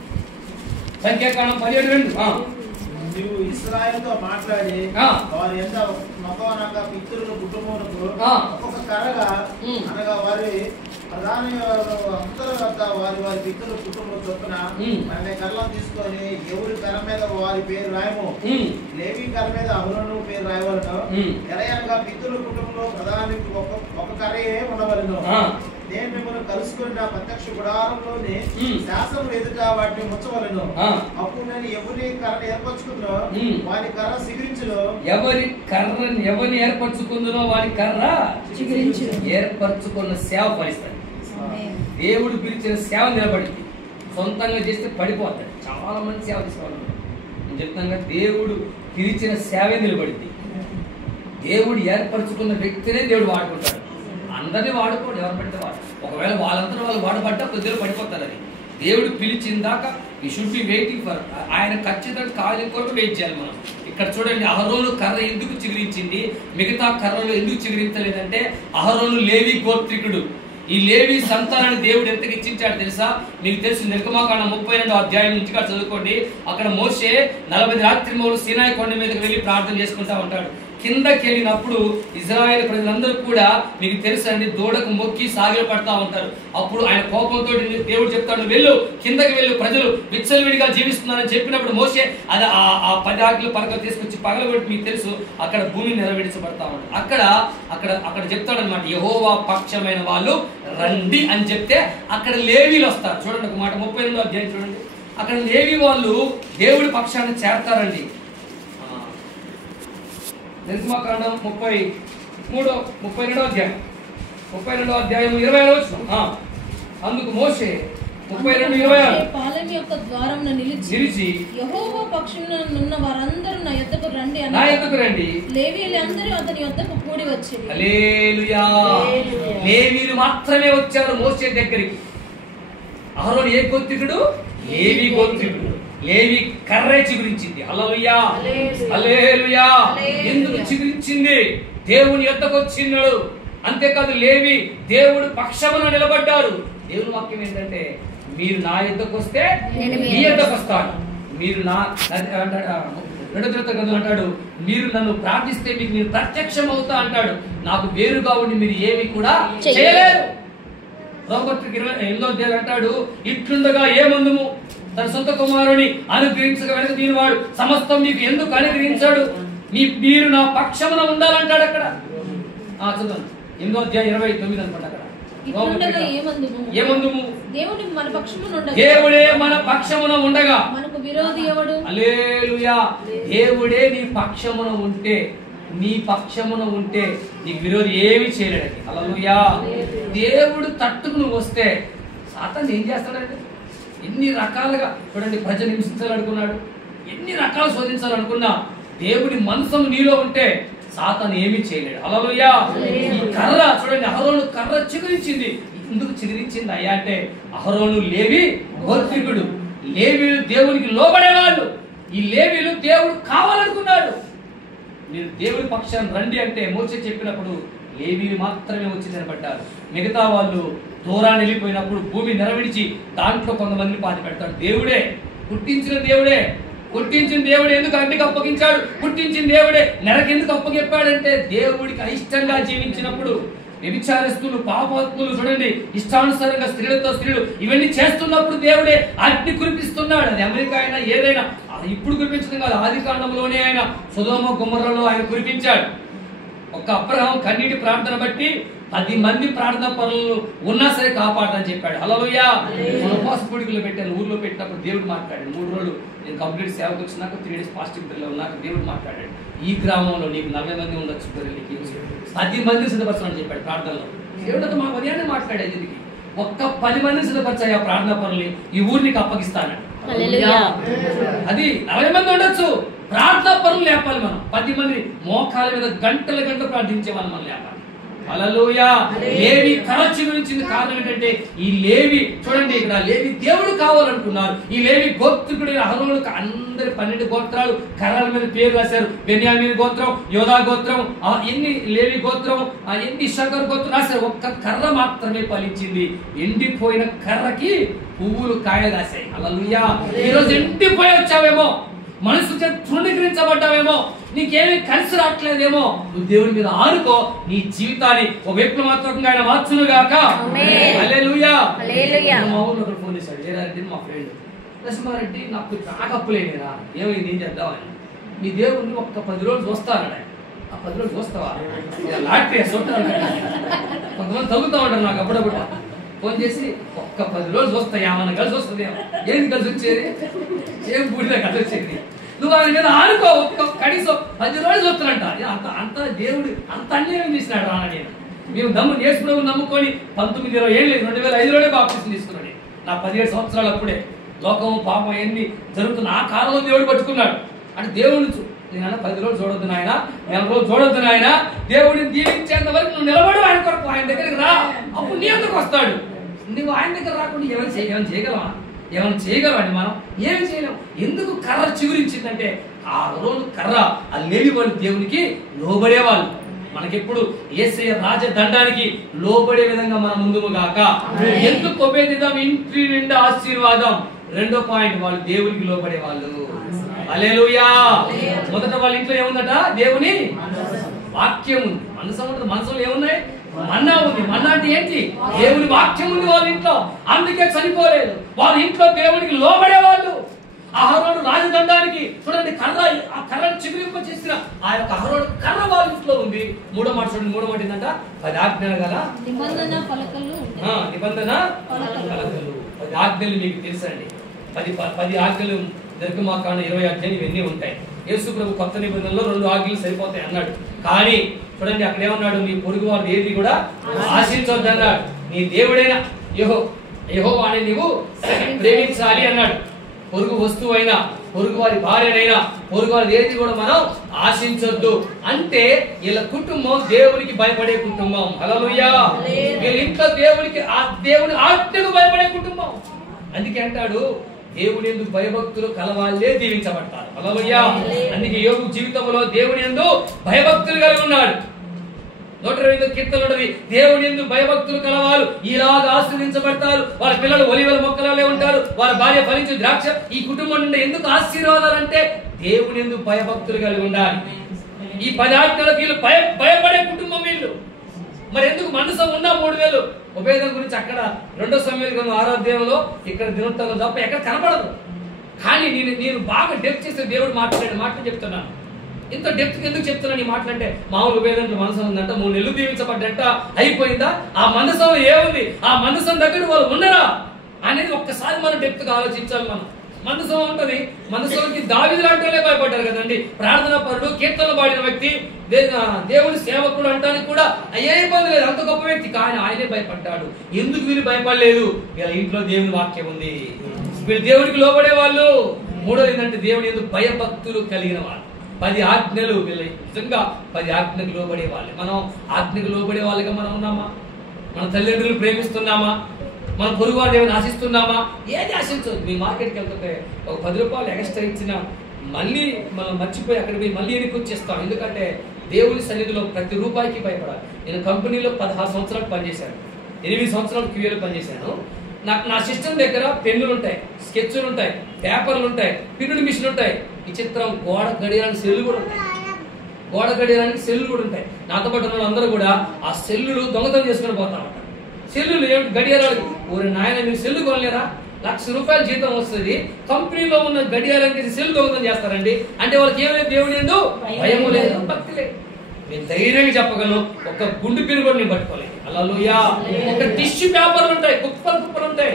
సంఖ్యాకాండం 17:2. నీవు ఇశ్రాయేలుతో మాట్లాడి వారి ఎంత మొక్కనగా పితరుల కుటుంబములకు ఒక్కొక్క కర్రగా అనగా వారి ప్రధాన అందరూ వద్ద వారి వారి పితరుల కుటుంబం చొప్పున మన కర్రలను తీసుకొని ఎవరి కర్ర మీద వారి పేరు రాయము. లేవి కర్ర మీద అహరోను పేరు రాయవలను. ఎలయనగా పితరుల కుటుంబంలో ప్రధానికి ఒక కర్రయే ఉండవలను. నేను మిమ్మల్ని కలుసుకున్న ప్రత్యక్ష గుడారంలోని శాసనం ఎదుట వాటిని ముచ్చవలను. అప్పుడు నేను ఎవరి కర్రను ఏర్పరచుకుందో వారి కర్ర చిగురించును. ఎవరిని ఏర్పరచుకుందో వారి కర్ర ఏర్పరచుకున్న సేవ ఫలిస్తాడు. దేవుడు పిలిచిన సేవ నిలబడింది. సొంతంగా చేస్తే పడిపోతాడు. చాలా మంది సేవ తీసుకోవాలి. నేను చెప్తాను, దేవుడు పిలిచిన సేవే నిలబడింది. దేవుడు ఏర్పరచుకున్న వ్యక్తినే దేవుడు వాడుకుంటాడు. అందరినీ వాడుకోడు, ఎవరు పడితే వాడు. ఒకవేళ వాళ్ళందరూ వాళ్ళు వాడబడ్డా కొద్దిగా పడిపోతారని దేవుడు పిలిచిన దాకా ఈ షుడ్ బి వెయిటింగ్ ఫర్. ఆయన ఖచ్చితంగా కాలం కొరకు వెయిట్ చేయాలి మనం. ఇక్కడ చూడండి, అహరోను కర్ర ఎందుకు చిగురించింది, మిగతా కర్రలు ఎందుకు చిగురించలేదంటే అహరోను లేవి గోత్రికుడు. ఈ లేవి సంతానాన్ని దేవుడు ఎంతగా ఇచ్చించాడు తెలుసా? మీకు తెలుసు, నిర్గమాకాండం 32వ అధ్యాయం నుంచి చదువుకోండి. అక్కడ మోషే 40 రాత్రిమూలు సీనాయి కొండ మీదకి వెళ్ళి ప్రార్థన చేసుకుంటా ఉంటాడు. కిందకి వెళ్ళినప్పుడు ఇజ్రాయేల్ ప్రజలందరూ కూడా మీకు తెలుసండి దూడకు మొక్కి సాగిలు పడతా ఉంటారు. అప్పుడు ఆయన కోపంతో దేవుడు చెప్తాడు, వెళ్ళు కిందకి వెళ్ళు, ప్రజలు విచ్చలవిడిగా జీవిస్తున్నారని చెప్పినప్పుడు మోషే అది ఆ 10 ఆజ్ఞలు పలకలు తీసుకొచ్చి పగలగొట్టి మీకు తెలుసు అక్కడ భూమి నెరవేర్చబడతా ఉంటారు. అక్కడ చెప్తాడనమాట, యెహోవా పక్షమైన వాళ్ళు రండి అని చెప్తే అక్కడ లేవీలు వస్తారు. చూడండి ఒక మాట 32వ అధ్యాయం చూడండి. అక్కడ లేవి వాళ్ళు దేవుడి పక్షాన్ని చేరతారండి. నిర్గమాకాండం 32వ అధ్యాయం 20వ వచనం. అందుకు మోషే 32:26 పాలెం యొక్క ద్వారమున నిలిచి యెహోవా పక్షమున వారందరూ నా యొద్దకు రండి. లేవీయులందరూ అతని యొద్దకు కూడి వచ్చిరి. హల్లెలూయా. లేవీయులు మాత్రమే వచ్చారు మోషే దగ్గరికి. అహరోను ఏ గోత్రికుడు? లేవి గోత్రికుడు. లేవి కర్రే చిగురించింది. హల్లెలూయా, హల్లెలూయా. ఎందుకు చిగురించింది? దేవుని యొద్దకు వచ్చినాడు. అంతేకాదు లేవి దేవుడు పక్షమున నిలబడ్డారు. దేవుని వాక్యం ఏంటంటే, మీరు నా యొద్దకు వస్తే మీ యొద్దకు వస్తాను. మీరు నా అంటాడు, మీరు నన్ను ప్రార్థిస్తే మీకు నేను ప్రత్యక్షం అవుతా అంటాడు. నాకు వేరుగా ఉండి మీరు ఏమి కూడా చేయలేరు. రోమపత్రిక 28వ అధ్యాయం అంటాడు, ఇట్లుండగా ఏమందుము తన సొంత కుమారుని అనుగ్రహించక వెనక దీనివాడు సమస్తం మీకు ఎందుకు అనుగ్రహించాడు? మీరు నా పక్షమున ఉండాలంటాడు. అక్కడ చదువు 8వ అధ్యాయం 29 అనుకుంటా. అక్కడ ఏమందుము దేవుడే మన పక్షమున ఉండగా మనకు విరోధి ఎవడు? హల్లెలూయా. దేవుడే నీ పక్షమున ఉంటే, నీ పక్షమున ఉంటే నీకు విరోధి ఏమి చేయలేడు. హల్లెలూయా. దేవుడు తట్టుకు నువ్వు వస్తే సాతాను ఏం చేస్తాడంటే ఎన్ని రకాలుగా చూడండి, ప్రజలు హింసించాలనుకున్నాడు, ఎన్ని రకాలు శోధించాలనుకున్నా దేవుడి మనసు నీలో ఉంటే సాతాను ఏమీ చేయలేడు. హల్లెలూయా. ఈ కర్ర చూడండి, అహరోను కర్ర చిగురించింది. ఎందుకు చిగురించింది అయ్యా అంటే, అహరోను లేవి గోత్రికుడు. లేవీలు దేవునికి లోబడేవాళ్ళు. ఈ లేవీలు దేవుడు కావాలనుకున్నాడు. మీరు దేవుడి పక్షాన్ని రండి అంటే మోషే చెప్పినప్పుడు లేవీలు మాత్రమే వచ్చి నిలబడ్డారు. మిగతా వాళ్ళు దూరాన్ని వెళ్ళిపోయినప్పుడు భూమి నెరవేర్చి దాంట్లో కొంతమందిని పాతి పెడతాడు. దేవుడే పుట్టించిన దేవుడే, పుట్టించిన దేవుడే ఎందుకు అగ్నికి అప్పగించాడు? పుట్టించిన దేవుడే నెరకెందుకు అప్పగిప్పాడంటే, దేవుడికి అయిష్టంగా జీవించినప్పుడు వ్యభిచారస్తులు, పాపాత్ములు చూడండి, ఇష్టానుసారంగా స్త్రీలు ఇవన్నీ చేస్తున్నప్పుడు దేవుడే అగ్ని కురిపిస్తున్నాడు. అది అమెరికా అయినా ఏదైనా ఇప్పుడు కురిపించడం కాదు, ఆది కాండంలోనే ఆయన సొదొమ గొమొర్రాలో ఆయన కురిపించాడు. ఒక అబ్రహాం కన్నీటి ప్రార్థన బట్టి 10 మంది ప్రార్థన పనులు ఉన్నా సరే కాపాడదని చెప్పాడు. హల్లెలూయా. ఉపవాస పొడికలు పెట్టాను ఊర్లో పెట్టినప్పుడు దేవుడు మాట్లాడాడు. 3 రోజులు నేను కంప్లీట్ సేవకు వచ్చినాక 3 days ఫాస్టింగ్ పిల్లలు ఉన్నాక దేవుడు మాట్లాడాడు. ఈ గ్రామంలో నీకు 40 మంది ఉండొచ్చు, 10 మంది సిద్ధపరచమని చెప్పాడు ప్రార్థనలో. దేవుడితో మా ఉదయాన్నే మాట్లాడేది. దీనికి ఒక్క 10 మంది సిద్ధపరచాయి ఆ ప్రార్థన పనులు, ఈ ఊరు నీకు అప్పగిస్తాను. అది 40 మంది ఉండొచ్చు, ప్రార్థన పనులు లేపాలి మనం. 10 మంది మోకాల మీద గంటల ప్రార్థించే వాళ్ళు మనం లేపాలి. హల్లెలూయా. లేవి కర్ర చిగురించింది. కారణం ఏంటంటే, ఈ లేవి చూడండి, ఇక్కడ లేవి దేవుడు కావాలనుకున్నారు. ఈ లేవి గోత్రికుడు అహరోనుకు అందరి 12 గోత్రాలు కర్రల మీద పేరు రాశారు. బెన్యామీన్ గోత్రం, యోధా గోత్రం, ఎన్ని లేవి గోత్రం, ఎన్ని ఇశ్శాఖారు గోత్రం రాశారు. ఒక్క కర్ర మాత్రమే ఫలించింది. ఎండిపోయిన కర్రకి పువ్వులు కాయలు రాశాయి. హల్లెలూయా. ఈరోజు ఎండిపోయి వచ్చావేమో, మనసు తృణీకరించబడ్డావేమో, నీకేమీ కలిసి రావట్లేదేమో, నువ్వు దేవుడి మీద ఆనుకో. నీ జీవితాన్ని ఒక విప్లవాత్మకంగా ఆయన మార్చునుగాక. హల్లెలూయా. మా ఊళ్ళో ఒకరు ఫోన్ చేశాడు, జయరారెడ్డి మా ఫ్రెండ్. నరసింహారెడ్డి నాకు బాగా అప్పులేనిరా, ఏమైంది ఏం చేద్దామని. నీ దేవుడిని ఒక్క 10 రోజులు చూస్తాను. ఆ 10 రోజులు చూస్తావా? లాటరీ చూస్తాను. కొంతమంది తగ్గుతా ఉంటారు నాకు అప్పుడప్పుడు ఫోన్ చేసి, ఒక్క 10 రోజులు చూస్తా, ఏమన్నా కలిసి వస్తుంది. ఏంది కలిసి వచ్చేది? ఏం పూడిదా కలిసి వచ్చేది? నువ్వు ఆయన మీద ఆనుకో. ఒక్క కనీసం 10 రోజులు చూస్తానంట. అంత దేవుడు అంత అన్యాయం చేసినాడు రా. నేను మేము యేసు ప్రభువుని నమ్ముకొని 19-20 ఏళ్ళు 2005లోనే బాప్తిసం తీసుకున్నాడు. నా 17 సంవత్సరాలు అప్పుడే లోకం పాపం ఎన్ని జరుగుతున్న ఆ కాలంలో దేవుడు పట్టుకున్నాడు. అంటే దేవుడిని నేను 10 రోజులు చూడొద్దు నాయన, 4 రోజులు చూడొద్దు నాయన, దేవుడిని దీవించేంత వరకు నువ్వు నిలబడు ఆయన కొరకు, ఆయన దగ్గరికి రా, అప్పుడు నీ అంతకు వస్తాడు. నువ్వు ఆయన దగ్గర రాకుండా ఏమైనా చేయగలవా? ఏమైనా చేయగలవండి? మనం ఏమి చేయలేం. ఎందుకు కర్ర చిగురించిందంటే ఆ రోజు కర్ర ఆ లేవి వాళ్ళు దేవునికి లోబడేవాళ్ళు. మనకెప్పుడు యేసయ్య రాజదండానికి లోబడే విధంగా మనం ముందుము గాక. ఎందుకు ఉపేదిద్దాం ఇంటి నిండా ఆశీర్వాదం. రెండో పాయింట్, వాళ్ళు దేవునికి లోబడే వాళ్ళు. హల్లెలూయా. మొదట వాళ్ళ ఇంట్లో ఏముందట? దేవుని వాక్యం ఉంది. మనసులో ఏమున్నాయి? మన్నా ఉంది. మన్నా అంటే ఏంటి? దేవుని వాక్యం ఉంది వాళ్ళ ఇంట్లో. అందుకే చనిపోలేదు. వాళ్ళ ఇంట్లో దేవునికి లోబడే వాళ్ళు. అహరోను రాజదండానికి చూడండి, ఆ కర్రను చిగురింప చేసిన ఆ యొక్క అహరోను కర్ర వాళ్ళ ఇంట్లో ఉంది. మూడో మాట చూడండి, మూడో మాట ఏంటంట? 10 ఆజ్ఞలు గల నిబంధన పలకలు. 10 ఆజ్ఞలు మీకు తెలుసండి. 10 ఆజ్ఞలు నిర్గమాకాండ 20 ఆజ్ఞలు ఇవన్నీ ఉంటాయి. యేసు ప్రభు కొత్త నిబంధనలో 2 ఆజ్ఞలు సరిపోతాయి అన్నాడు. కానీ చూడండి అక్కడ ఏమన్నాడు? నీ పొరుగు వారు ఏది కూడా ఆశించొద్దు అన్నాడు. నీ దేవుడైన యెహోవాని నీవు ప్రేమించాలి అన్నాడు. పొరుగు వస్తువు అయినా, పొరుగు వారి భార్యనైనా, పొరుగు వారి ఏది కూడా మనం ఆశించొద్దు. అంటే వీళ్ళ కుటుంబం దేవునికి భయపడే కుటుంబం. హల్లెలూయా. వీళ్ళ ఇంట్లో దేవుని ఆజ్ఞకు భయపడే కుటుంబం. అందుకే అంటాడు, దేవుని యందు భయభక్తులు కలవాళ్ళే దీవించబడతారు. హల్లెలూయా. అందుకే యోబు జీవితంలో దేవుని యందు భయభక్తులు కలిగి ఉన్నాడు. 125 కీర్తనలు ఉన్నది, దేవుని యందు భయభక్తులు కలవారు ఇలాగా ఆశీర్వదించబడతారు. వాళ్ళ పిల్లలు ఒలీవల మొక్కలే ఉంటారు, వాళ్ళ భార్య ఫలించు ద్రాక్ష. ఈ కుటుంబం నుండి ఎందుకు ఆశీర్వాదాలు అంటే దేవుని యందు భయభక్తులు కలిగి ఉండాలి. ఈ 10 ఆజ్ఞలకు వీళ్ళు భయపడే కుటుంబం వీళ్ళు. మరి ఎందుకు మనసు ఉన్నా 3000 ఉపేదం గురించి అక్కడ 2 సమయాలు 6వ అధ్యాయంలో ఇక్కడ దినోత్సవం తప్ప ఎక్కడ కనపడదు. కానీ నేను బాగా డెప్త్ చేస్తే దేవుడు మాటలు చెప్తున్నాను. ఇంత డెప్త్ ఎందుకు చెప్తున్నాను ఈ మాటలంటే, మామూలు ఉపేదంలో మనసు ఉందంట, 3 నెలలు దీవించబడ్డంట, అయిపోయిందా? ఆ మనసులో ఏముంది? ఆ మనసు దగ్గర వాళ్ళు ఉండరా అనేది ఒక్కసారి మనం డెప్త్ గా ఆలోచించాలి. మనం మనసు ఉంటది. మనసులోకి దావీదు లాంటి వాళ్ళే భయపడ్డారు కదండి. ప్రార్థనా పరుడు, కీర్తనలు పాడిన వ్యక్తి, దేవుని సేవకుడు అంటానికి కూడా ఏ ఇబ్బంది లేదు, అంత గొప్ప వ్యక్తి. కానీ ఆయనే భయపడ్డాడు. ఎందుకు వీళ్ళు భయపడలేదు? వీళ్ళ ఇంట్లో దేవుని వాక్యం ఉంది, వీళ్ళు దేవుడికి లోబడే వాళ్ళు. మూడోది ఏంటంటే దేవుని ఎందుకు భయభక్తులు కలిగిన వాళ్ళు. 10 ఆజ్ఞలు వీళ్ళ నిజంగా 10 ఆజ్ఞకు లోబడే వాళ్ళు. మనం ఆజ్ఞకు లోబడే వాళ్ళుగా మనం ఉన్నామా? మన తల్లిదండ్రులు ప్రేమిస్తున్నామా? మన పొరుగు వారు ఏమైనా ఆశిస్తున్నామా? ఏది ఆశించదు. మీ మార్కెట్కి వెళ్తుంటే ఒక 10 రూపాయలు ఎక్స్ట్రా ఇచ్చిన మళ్ళీ మనం మర్చిపోయి అక్కడ పోయి మళ్ళీ వెనక్కి వచ్చేస్తాం. ఎందుకంటే దేవుని సన్నిధిలో ప్రతి రూపాయికి భయపడాలి. నేను కంపెనీలో 16 సంవత్సరాలు పనిచేశాను, 8 సంవత్సరాలు క్యూఏలో పనిచేశాను. నా సిస్టమ్ దగ్గర పెన్నులు ఉంటాయి, స్కెచ్లు ఉంటాయి, పేపర్లు ఉంటాయి, పిన్నుడు మిషన్ ఉంటాయి. ఈ చిత్రం గోడ గడియారానికి సెల్లు కూడా ఉంటాయి. గోడ గడియారానికి సెల్లు కూడా ఉంటాయి. నాతో పాటు ఉన్న అందరూ కూడా ఆ సెల్లులు దొంగతనం చేసుకుని పోతా ఉంటారు. సెల్లులు ఏమిటి? గడియారాలు. ఊరి నాయన మీరు సెల్లు కొనలేరా? ₹1,00,000 జీతం వస్తుంది, కంపెనీలో ఉన్న గడియారానికి సెల్లు దొంగతనం చేస్తారండి అంటే వాళ్ళకి ఏమైనా దేవుని యందు భయము లేదు, భక్తి లేదు. నేను ధైర్యంగా చెప్పగలను, ఒక గుండు పిన్ కూడా నేను పట్టుకోలేదు. హల్లెలూయా. ఒక టిష్యూ పేపర్లు ఉంటాయి, కుప్పలు ఉంటాయి,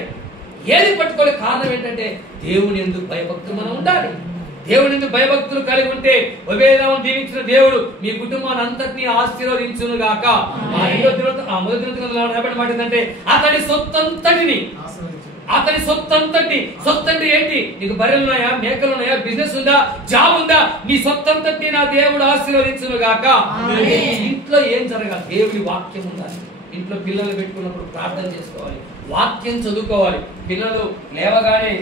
ఏది పట్టుకోలేదు. కారణం ఏంటంటే దేవుని యందు భయభక్తులు మనం ఉండాలి. దేవుని యందు భయభక్తులు కలిగి ఉంటే ఒబేదాము దీవించిన దేవుడు మీ కుటుంబాన్ని అంతటినీ ఆశీర్వదించును గాక. మొదటి మాట ఏంటంటే అతని సొత్తంటే ఏంటి? నీకు బర్రెలు ఉన్నాయా, మేకలు ఉన్నాయా, బిజినెస్ ఉందా, జాబ్ ఉందా? నీ సొత్తంతటి నా దేవుడు ఆశీర్వదించును గాక. ఇంట్లో ఏం జరగాలి? దేవుని వాక్యం ఉండాలి. ఇంట్లో పిల్లలు పెట్టుకున్నప్పుడు ప్రార్థన చేసుకోవాలి, వాక్యం చదువుకోవాలి. పిల్లలు లేవగానే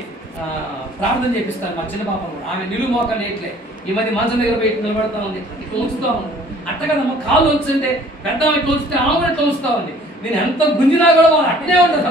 ప్రార్థన చేపిస్తాను. మా చిన్న పాప ఆమె నిలువు మోకాలు వేయట్లే, ఈ మధ్య మంచం దగ్గర పెట్టి నిలబడతా ఉంది, ఇట్లా ఉంచుతా ఉంది. అట్ట కదమ్మా, కాళ్ళు ఉంచుంటే పెద్ద ఇట్లా ఉంచితే ఆమె ఇట్లా ఉంచుతా ఉంది. నేను ఎంత గుంజినా కూడా వాళ్ళు అట్లే ఉండదు.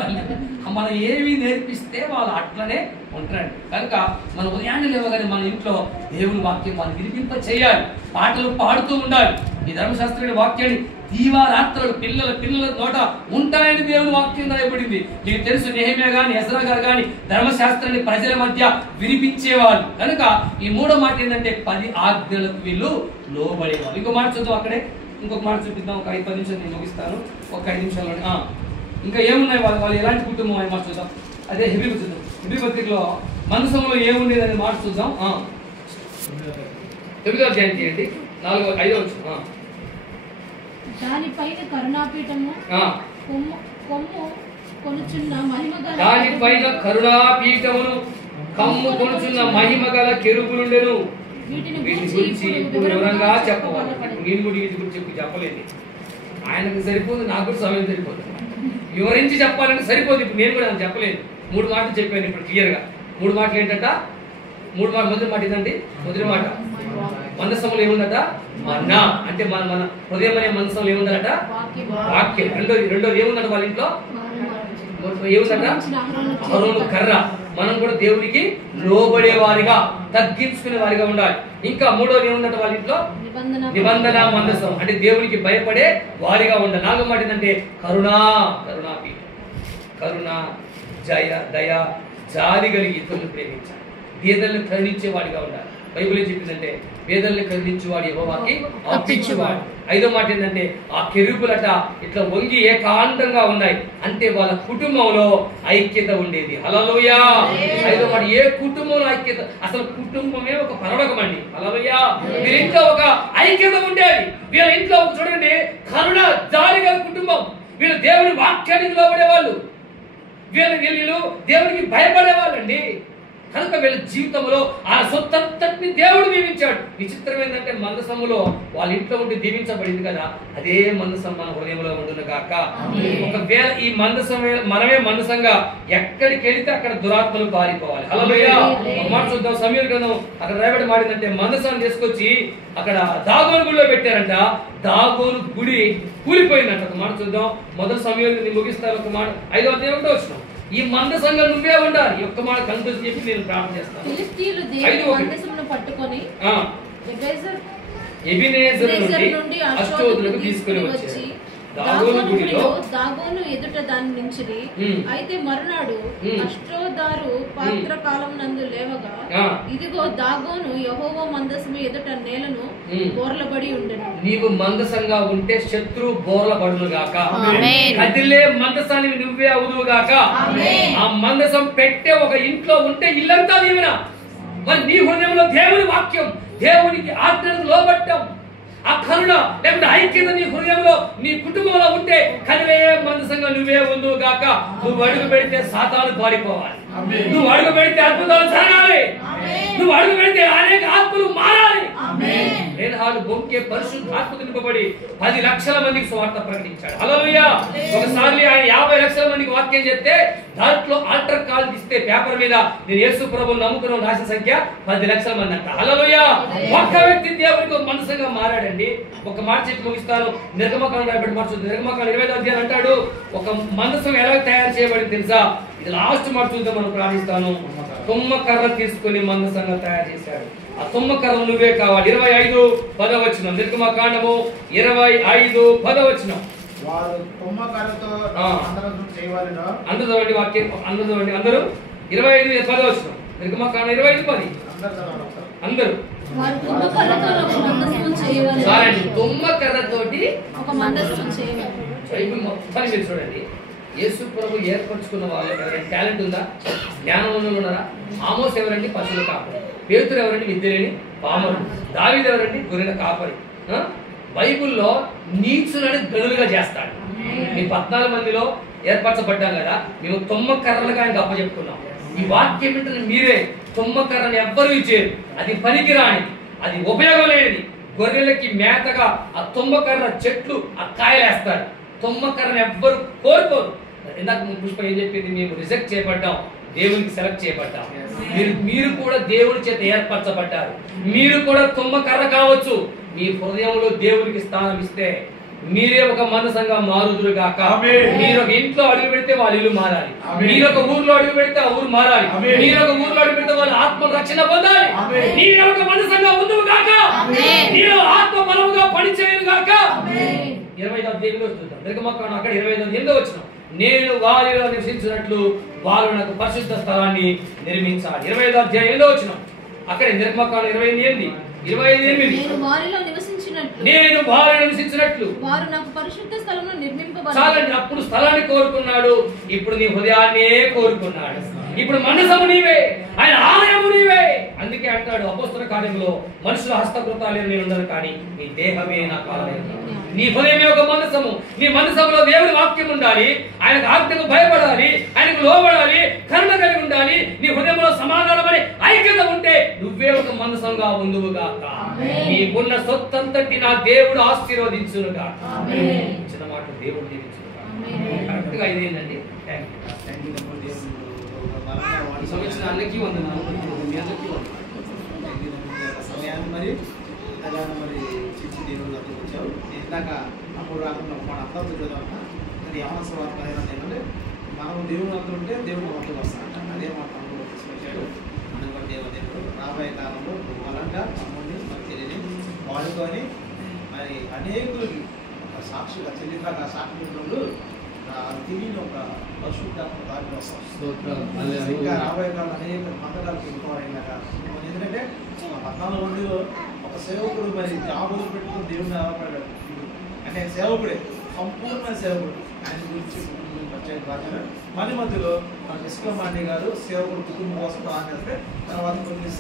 మనం ఏమి నేర్పిస్తే వాళ్ళు అట్లనే ఉంటారండి. కనుక మన ఉదయాన్నే లేవగానే మన ఇంట్లో దేవుని వాక్యం మనం వినిపింప చేయాలి, పాటలు పాడుతూ ఉండాలి. ఈ ధర్మశాస్త్రుడి వాక్యాన్ని దీవారాత్రులు పిల్లల నోట ఉంటాయని దేవుని వాక్యం రాయబడింది. నీకు తెలుసు, నెహెమ్యా గాని ఎజ్రా గారు గాని ధర్మశాస్త్రాన్ని ప్రజల మధ్య వినిపించేవాళ్ళు. కనుక ఈ మూడో మాట ఏంటంటే 10 ఆజ్ఞలకు వీళ్ళు లోబడేవాళ్ళు. ఇంకో మాట చూద్దాం, అక్కడే ఇంకొక మాట చూపిద్దాం. ఒక 5-10 నిమిషాలు నేను ముగిస్తాను, ఒక 5 నిమిషాల్లోనే. ఇంకా ఏమున్నాయి వాళ్ళు ఎలాంటి కుటుంబం అని మాట చూద్దాం. అదే హెబ్రీ చూద్దాం. హెబ్రీ పత్రికలో మందసంలో ఏముండేది అని మాట చూద్దాం. 9వ అధ్యాయం తీయండి, 4-5 వచ్చిన. దానిపైన కరుణాపీఠము కొమ్ము కొనుచున్న మహిమగల దానిపైన కరుణాపీఠమును కమ్ము కొనుచున్న మహిమగల కెరూబులుండెను. వీటి గురించి ఇప్పుడు వివరంగా చెప్పవాలి. నేను కూడా వీటి గురించి చెప్పలేదు. ఆయనకు సరిపోదు, నాకు కూడా సమయం సరిపోదు. వివరించి చెప్పాలంటే సరిపోదు. ఇప్పుడు నేను కూడా చెప్పలేదు. 3 మాటలు చెప్పాను ఇప్పుడు క్లియర్గా. 3 మాటలు ఏంటంట? 3 మాట. మొదటి మాట ఏంటండి? మొదటి మాట మందసంలో ఏముందట? మన్నా. అంటే మన హృదయం అనే మందసంలో ఏముందట? వాక్యం. రెండోది ఏముందట? వాళ్ళ ఇంట్లో ఏముందట? అహరోను కర్ర. మనం కూడా దేవునికి లోబడే వారిగా, తగ్గించుకునే వారిగా ఉండాలి. ఇంకా 3వది ఏముందట? వాళ్ళ ఇంట్లో నిబంధన మందసం. అంటే దేవునికి భయపడే వారిగా ఉండాలి. 4వ మాట ఏంటంటే కరుణాపీఠం. కరుణ, జయ, దయ, జాలి కలిగి ఇతరులను ప్రేమించాలి. పేదలను కరుణించే వాడిగా ఉండాలి. బైబిల్ ఏం చెప్పిందంటే పేదల్ని కరుణించేవాడు యెహోవాకి అప్పించేవాడు. 5వ మాట ఏంటంటే ఆ కెరూబులట ఇట్లా వంగి ఏకాంతంగా ఉన్నాయి. అంటే వాళ్ళ కుటుంబంలో ఐక్యత ఉండేది. హల్లెలూయా. 5వ మాట, ఏ కుటుంబంలో ఐక్యత? అసలు కుటుంబమే ఒక పరలోకం అండి. హల్లెలూయా. వీళ్ళ ఇంట్లో ఒక ఐక్యత ఉండేది. వీళ్ళ ఇంట్లో చూడండి, కరుణ, జాలి గల కుటుంబం. వీళ్ళు దేవుని వాక్యానికి లోబడే వాళ్ళు. వీళ్ళు దేవునికి భయపడే వాళ్ళండి. కనుక వీళ్ళ జీవితంలో ఆ సొంతని దేవుడు దీవించాడు. విచిత్రం ఏంటంటే మందసములో వాళ్ళ ఇంట్లో ఉండి దీవించబడింది కదా, అదే మందసం మన హృదయంలో ఉండును గాక. ఒకవేళ ఈ మందసం మనమే మందసంగా ఎక్కడికి వెళితే అక్కడ దురాత్మలు పారిపోవాలి. హల్లెలూయా. ఒక మాట చూద్దాం. సమూయేలు గ్రంథం అక్కడ రాయబడి మారిందంటే మందసాన్ని తీసుకొచ్చి అక్కడ దాగోను గుడిలో పెట్టారంట. దాగోను గుడి కూలిపోయిందంట. ఒక మాట చూద్దాం. మొదటి సమూయేలు ముగిస్తారు. ఒక మాట 5వ అధ్యాయం 1వ వచనం. ఈ మందసంగా నువ్వే ఉండాలి. ఈ ఒక్క మాట కనిపిస్తుంది చెప్పి నేను ప్రార్థన చేస్తాను. ఫిలిష్తీయులు దేవుని మందసమును పట్టుకొని ఎబెనేజరు నుండి అష్డోదులకు తీసుకొని వచ్చి దాగోను ఎదుట దాని నుంచిరి. అయితే మరునాడు అష్డోదారు పాత్ర కాలం నందు లేవగా, ఇదిగో దాగోను యెహోవా మందసము ఎదుట నేలను బోర్లబడి ఉండెను. నీవు మందసంగా ఉంటే శత్రువు బోర్లబడును గాక. కదిలే మందసాన్ని నువ్వే అవుదువు గాక. ఆ మందసం పెట్టే ఒక ఇంట్లో ఉంటే ఇల్లంతా దీవెన. మరి నీ హృదయంలో దేవుని వాక్యం, దేవునికి ఆజ్ఞలకు లోబట్టం, ఆ కరుణ లేకుంటే ఐక్యత నీ హృదయంలో, నీ కుటుంబంలో ఉంటే కదిలే మందసంగా నువ్వే ఉందువు గాక. నువ్వు అడుగు పెడితే సాతాను పారిపోవాలి. నువ్వు అడుగు పెడితే అద్భుతాలు జరగాలి. నువ్వు అడుగు పెడితే అనేక ఆత్మలు మారాలి. వేదాలు బొంకే పరిశుద్ధాత్మ నింపబడి 10 లక్షల మందికి సువార్త ప్రకటించాడు. హల్లెలూయా. ఒకసారి ఆయన 50 లక్షల మందికి వాక్యం చెప్తే దాంట్లో ఆల్టర్ కాల్ ఇస్తే పేపర్ మీద నేను యేసు ప్రభువుని నమ్ముకున్న రాసిన సంఖ్య 10 లక్షల మంది అంట. హల్లెలూయా. ఒక్క వ్యక్తి దేవునికి మనసుగా మారాడండి. ఒక మాట చెప్పి ముగిస్తాను. నిర్గమకాండం రాయబడి మాట చూద్దాం. నిర్గమకాండం 20వ అధ్యాయం అంటాడు, ఒక మందసం ఎలా తయారు చేయబడింది తెలుసా? ఇది లాస్ట్ మాట చూద్దాం, మనం ప్రార్థిస్తాను. తుమ్మ కర్ర తీసుకుని మందసంగా తయారు చేశాడు. ఆ తుమ్మ కర్ర నువ్వే కావాలి. 25:10 వచనం. నిర్గమకాండము 25:10 వారు తుమ్మ కర్రతో అందరూ వాక్యం అందరూ 25:10 నిర్గమకాండం 25:10 అందరూ తుమ్మ కర్రతోటి ఒక మందసం చేయవాలి. మొత్తం మీరు చూడండి. యేసు ప్రభు ఏర్పరచుకున్న వాళ్ళు ఎవరైనా టాలెంట్ ఉందా? జ్ఞానం ఉన్న ఉన్నారా? ఆమోస్ ఎవరండి? పశువుల కాపరి. పేతురు ఎవరండి? విద్య లేని పామరుడు. దావీదు ఎవరండి? గొర్రెల కాపరి. బైబుల్లో నీచులని గనులుగా చేస్తాడు. మీ 14 మందిలో ఏర్పరచబడ్డాం కదా, మేము తుమ్మ కర్రలుగా ఆయనకు అప్పచెప్పుకున్నాం. ఈ వాక్యం ఏంటంటే మీరే తుమ్మ కర్రని ఎవ్వరూ ఇచ్చేది. అది పనికిరాని, అది ఉపయోగం లేనిది. గొర్రెలకి మేతగా ఆ తుమ్మ కర్ర చెట్లు ఆ కాయలేస్తారు. తుమ్మ కర్రని ఎవ్వరు కోరుకోరు. ఇందాక పుష్ప ఏం చెప్పింది? మేము రిజెక్ట్ చేయబడ్డాం, దేవునికి సెలెక్ట్ చేయబడ్డాం. మీరు కూడా దేవుని చేత ఏర్పరచబడ్డారు. మీరు కూడా తుమ్మ కర్ర కావచ్చు. మీ హృదయంలో దేవునికి స్థానం ఇస్తే మీరే ఒక మనసంగా మారుదురు గాక. మీరు ఒక ఇంట్లో అడుగు పెడితే వాళ్ళ ఇల్లు మారాలి. మీరు ఒక ఊర్లో అడుగు పెడితే ఆ ఊరు మారాలి. మీరు ఒక ఊర్లో అడుగు పెడితే వాళ్ళ ఆత్మ రక్షణ పొందాలి. మీరు ఒక మనసుగా ముందుకు కాక మీరు ఆత్మ బలముగా పనిచేయను గాక. 25వ అధ్యాయంలో చూద్దాం. నిర్గమకాండం అక్కడ 25వ వచ్చిన నేను వారిలో నివసించినట్లు వారు నాకు పరిశుద్ధ స్థలాన్ని నిర్మించాలి. 25వ అధ్యాయంలో వచ్చిన అక్కడ నిర్గమకాండం 25:8 నేను వారిలో నివసించినట్లు వారు నాకు పరిశుద్ధ స్థలంలో నిర్మింపబడాలి. చాలండి. అప్పుడు స్థలాన్ని కోరుకున్నాడు, ఇప్పుడు నీ హృదయాన్నే కోరుకున్నాడు. ఇప్పుడు మనసము నీవే, ఆయన ఆలయము నీవే. అందుకే అంటాడు అపోస్తల కార్యంలో మనుషుల హస్తకృతాలు నేను ఉండను కానీ నీ దేహమే నాకు ఆలయం. నీ హృదయమే ఒక మనసము. నీ మనసములో దేవుడి వాక్యం ఉండాలి. ఆయనకు ఆజ్ఞకు భయపడాలి, ఆయనకు లోబడాలి, కరుణ కలిగి ఉండాలి. నీ హృదయంలో సమాధానం అనే ఐక్యత ఉంటే నువ్వే ఒక మనసంగా ఉందువుగాక. నీకున్న సొత్తంతటి నా దేవుడు ఆశీర్వదించునుగాక. చిన్న మాట దేవుడు దీవించునుగాక. కరెక్ట్ గా ఇదేంటండి. సంవత్సరం అందరికీ వందనాలు. మీ అందరికీ సమయాన్ని మరి అలాగే మరి చిచ్చి దేవుళ్ళు అక్కడ వచ్చావు. ఇందాక అప్పుడు రాకుండా మన అర్థంతో చూద్దామన్నా అది యవన స్వార్థ ఏంటంటే మనం దేవుడు అంతా ఉంటే దేవుడు మనతో వస్తాడంట. అదే మా తమ్ముడు తీసుకొచ్చాడు. మనకు దేవుడు రాబోయే కాలంలో బలంగా తమ్ముడిని మన తెలియని వాడుకొని మరి అనేకులకి ఒక సాక్షిగా చెల్లిగా సాక్షి తిరిగి ఒక పరిశుద్ధాత్మ దాటి వస్తాం. ఇంకా రాబోయే కాలం అనేక మందకాలకు ఎక్కువైనాక ఎందుకంటే 14 మందిలో ఒక సేవకుడు మరి జాబులు పెట్టుకుని దేవుడిని ఆధారపడ్డాడు. అంటే సేవకుడే, సంపూర్ణ సేవకుడు. ఆయన గురించి ప్రత్యేక బాధ్యత. మన మధ్యలో మన ఇస్కమాండి గారు సేవకుడు కుటుంబం కోసం బాగా తర్వాత కొన్ని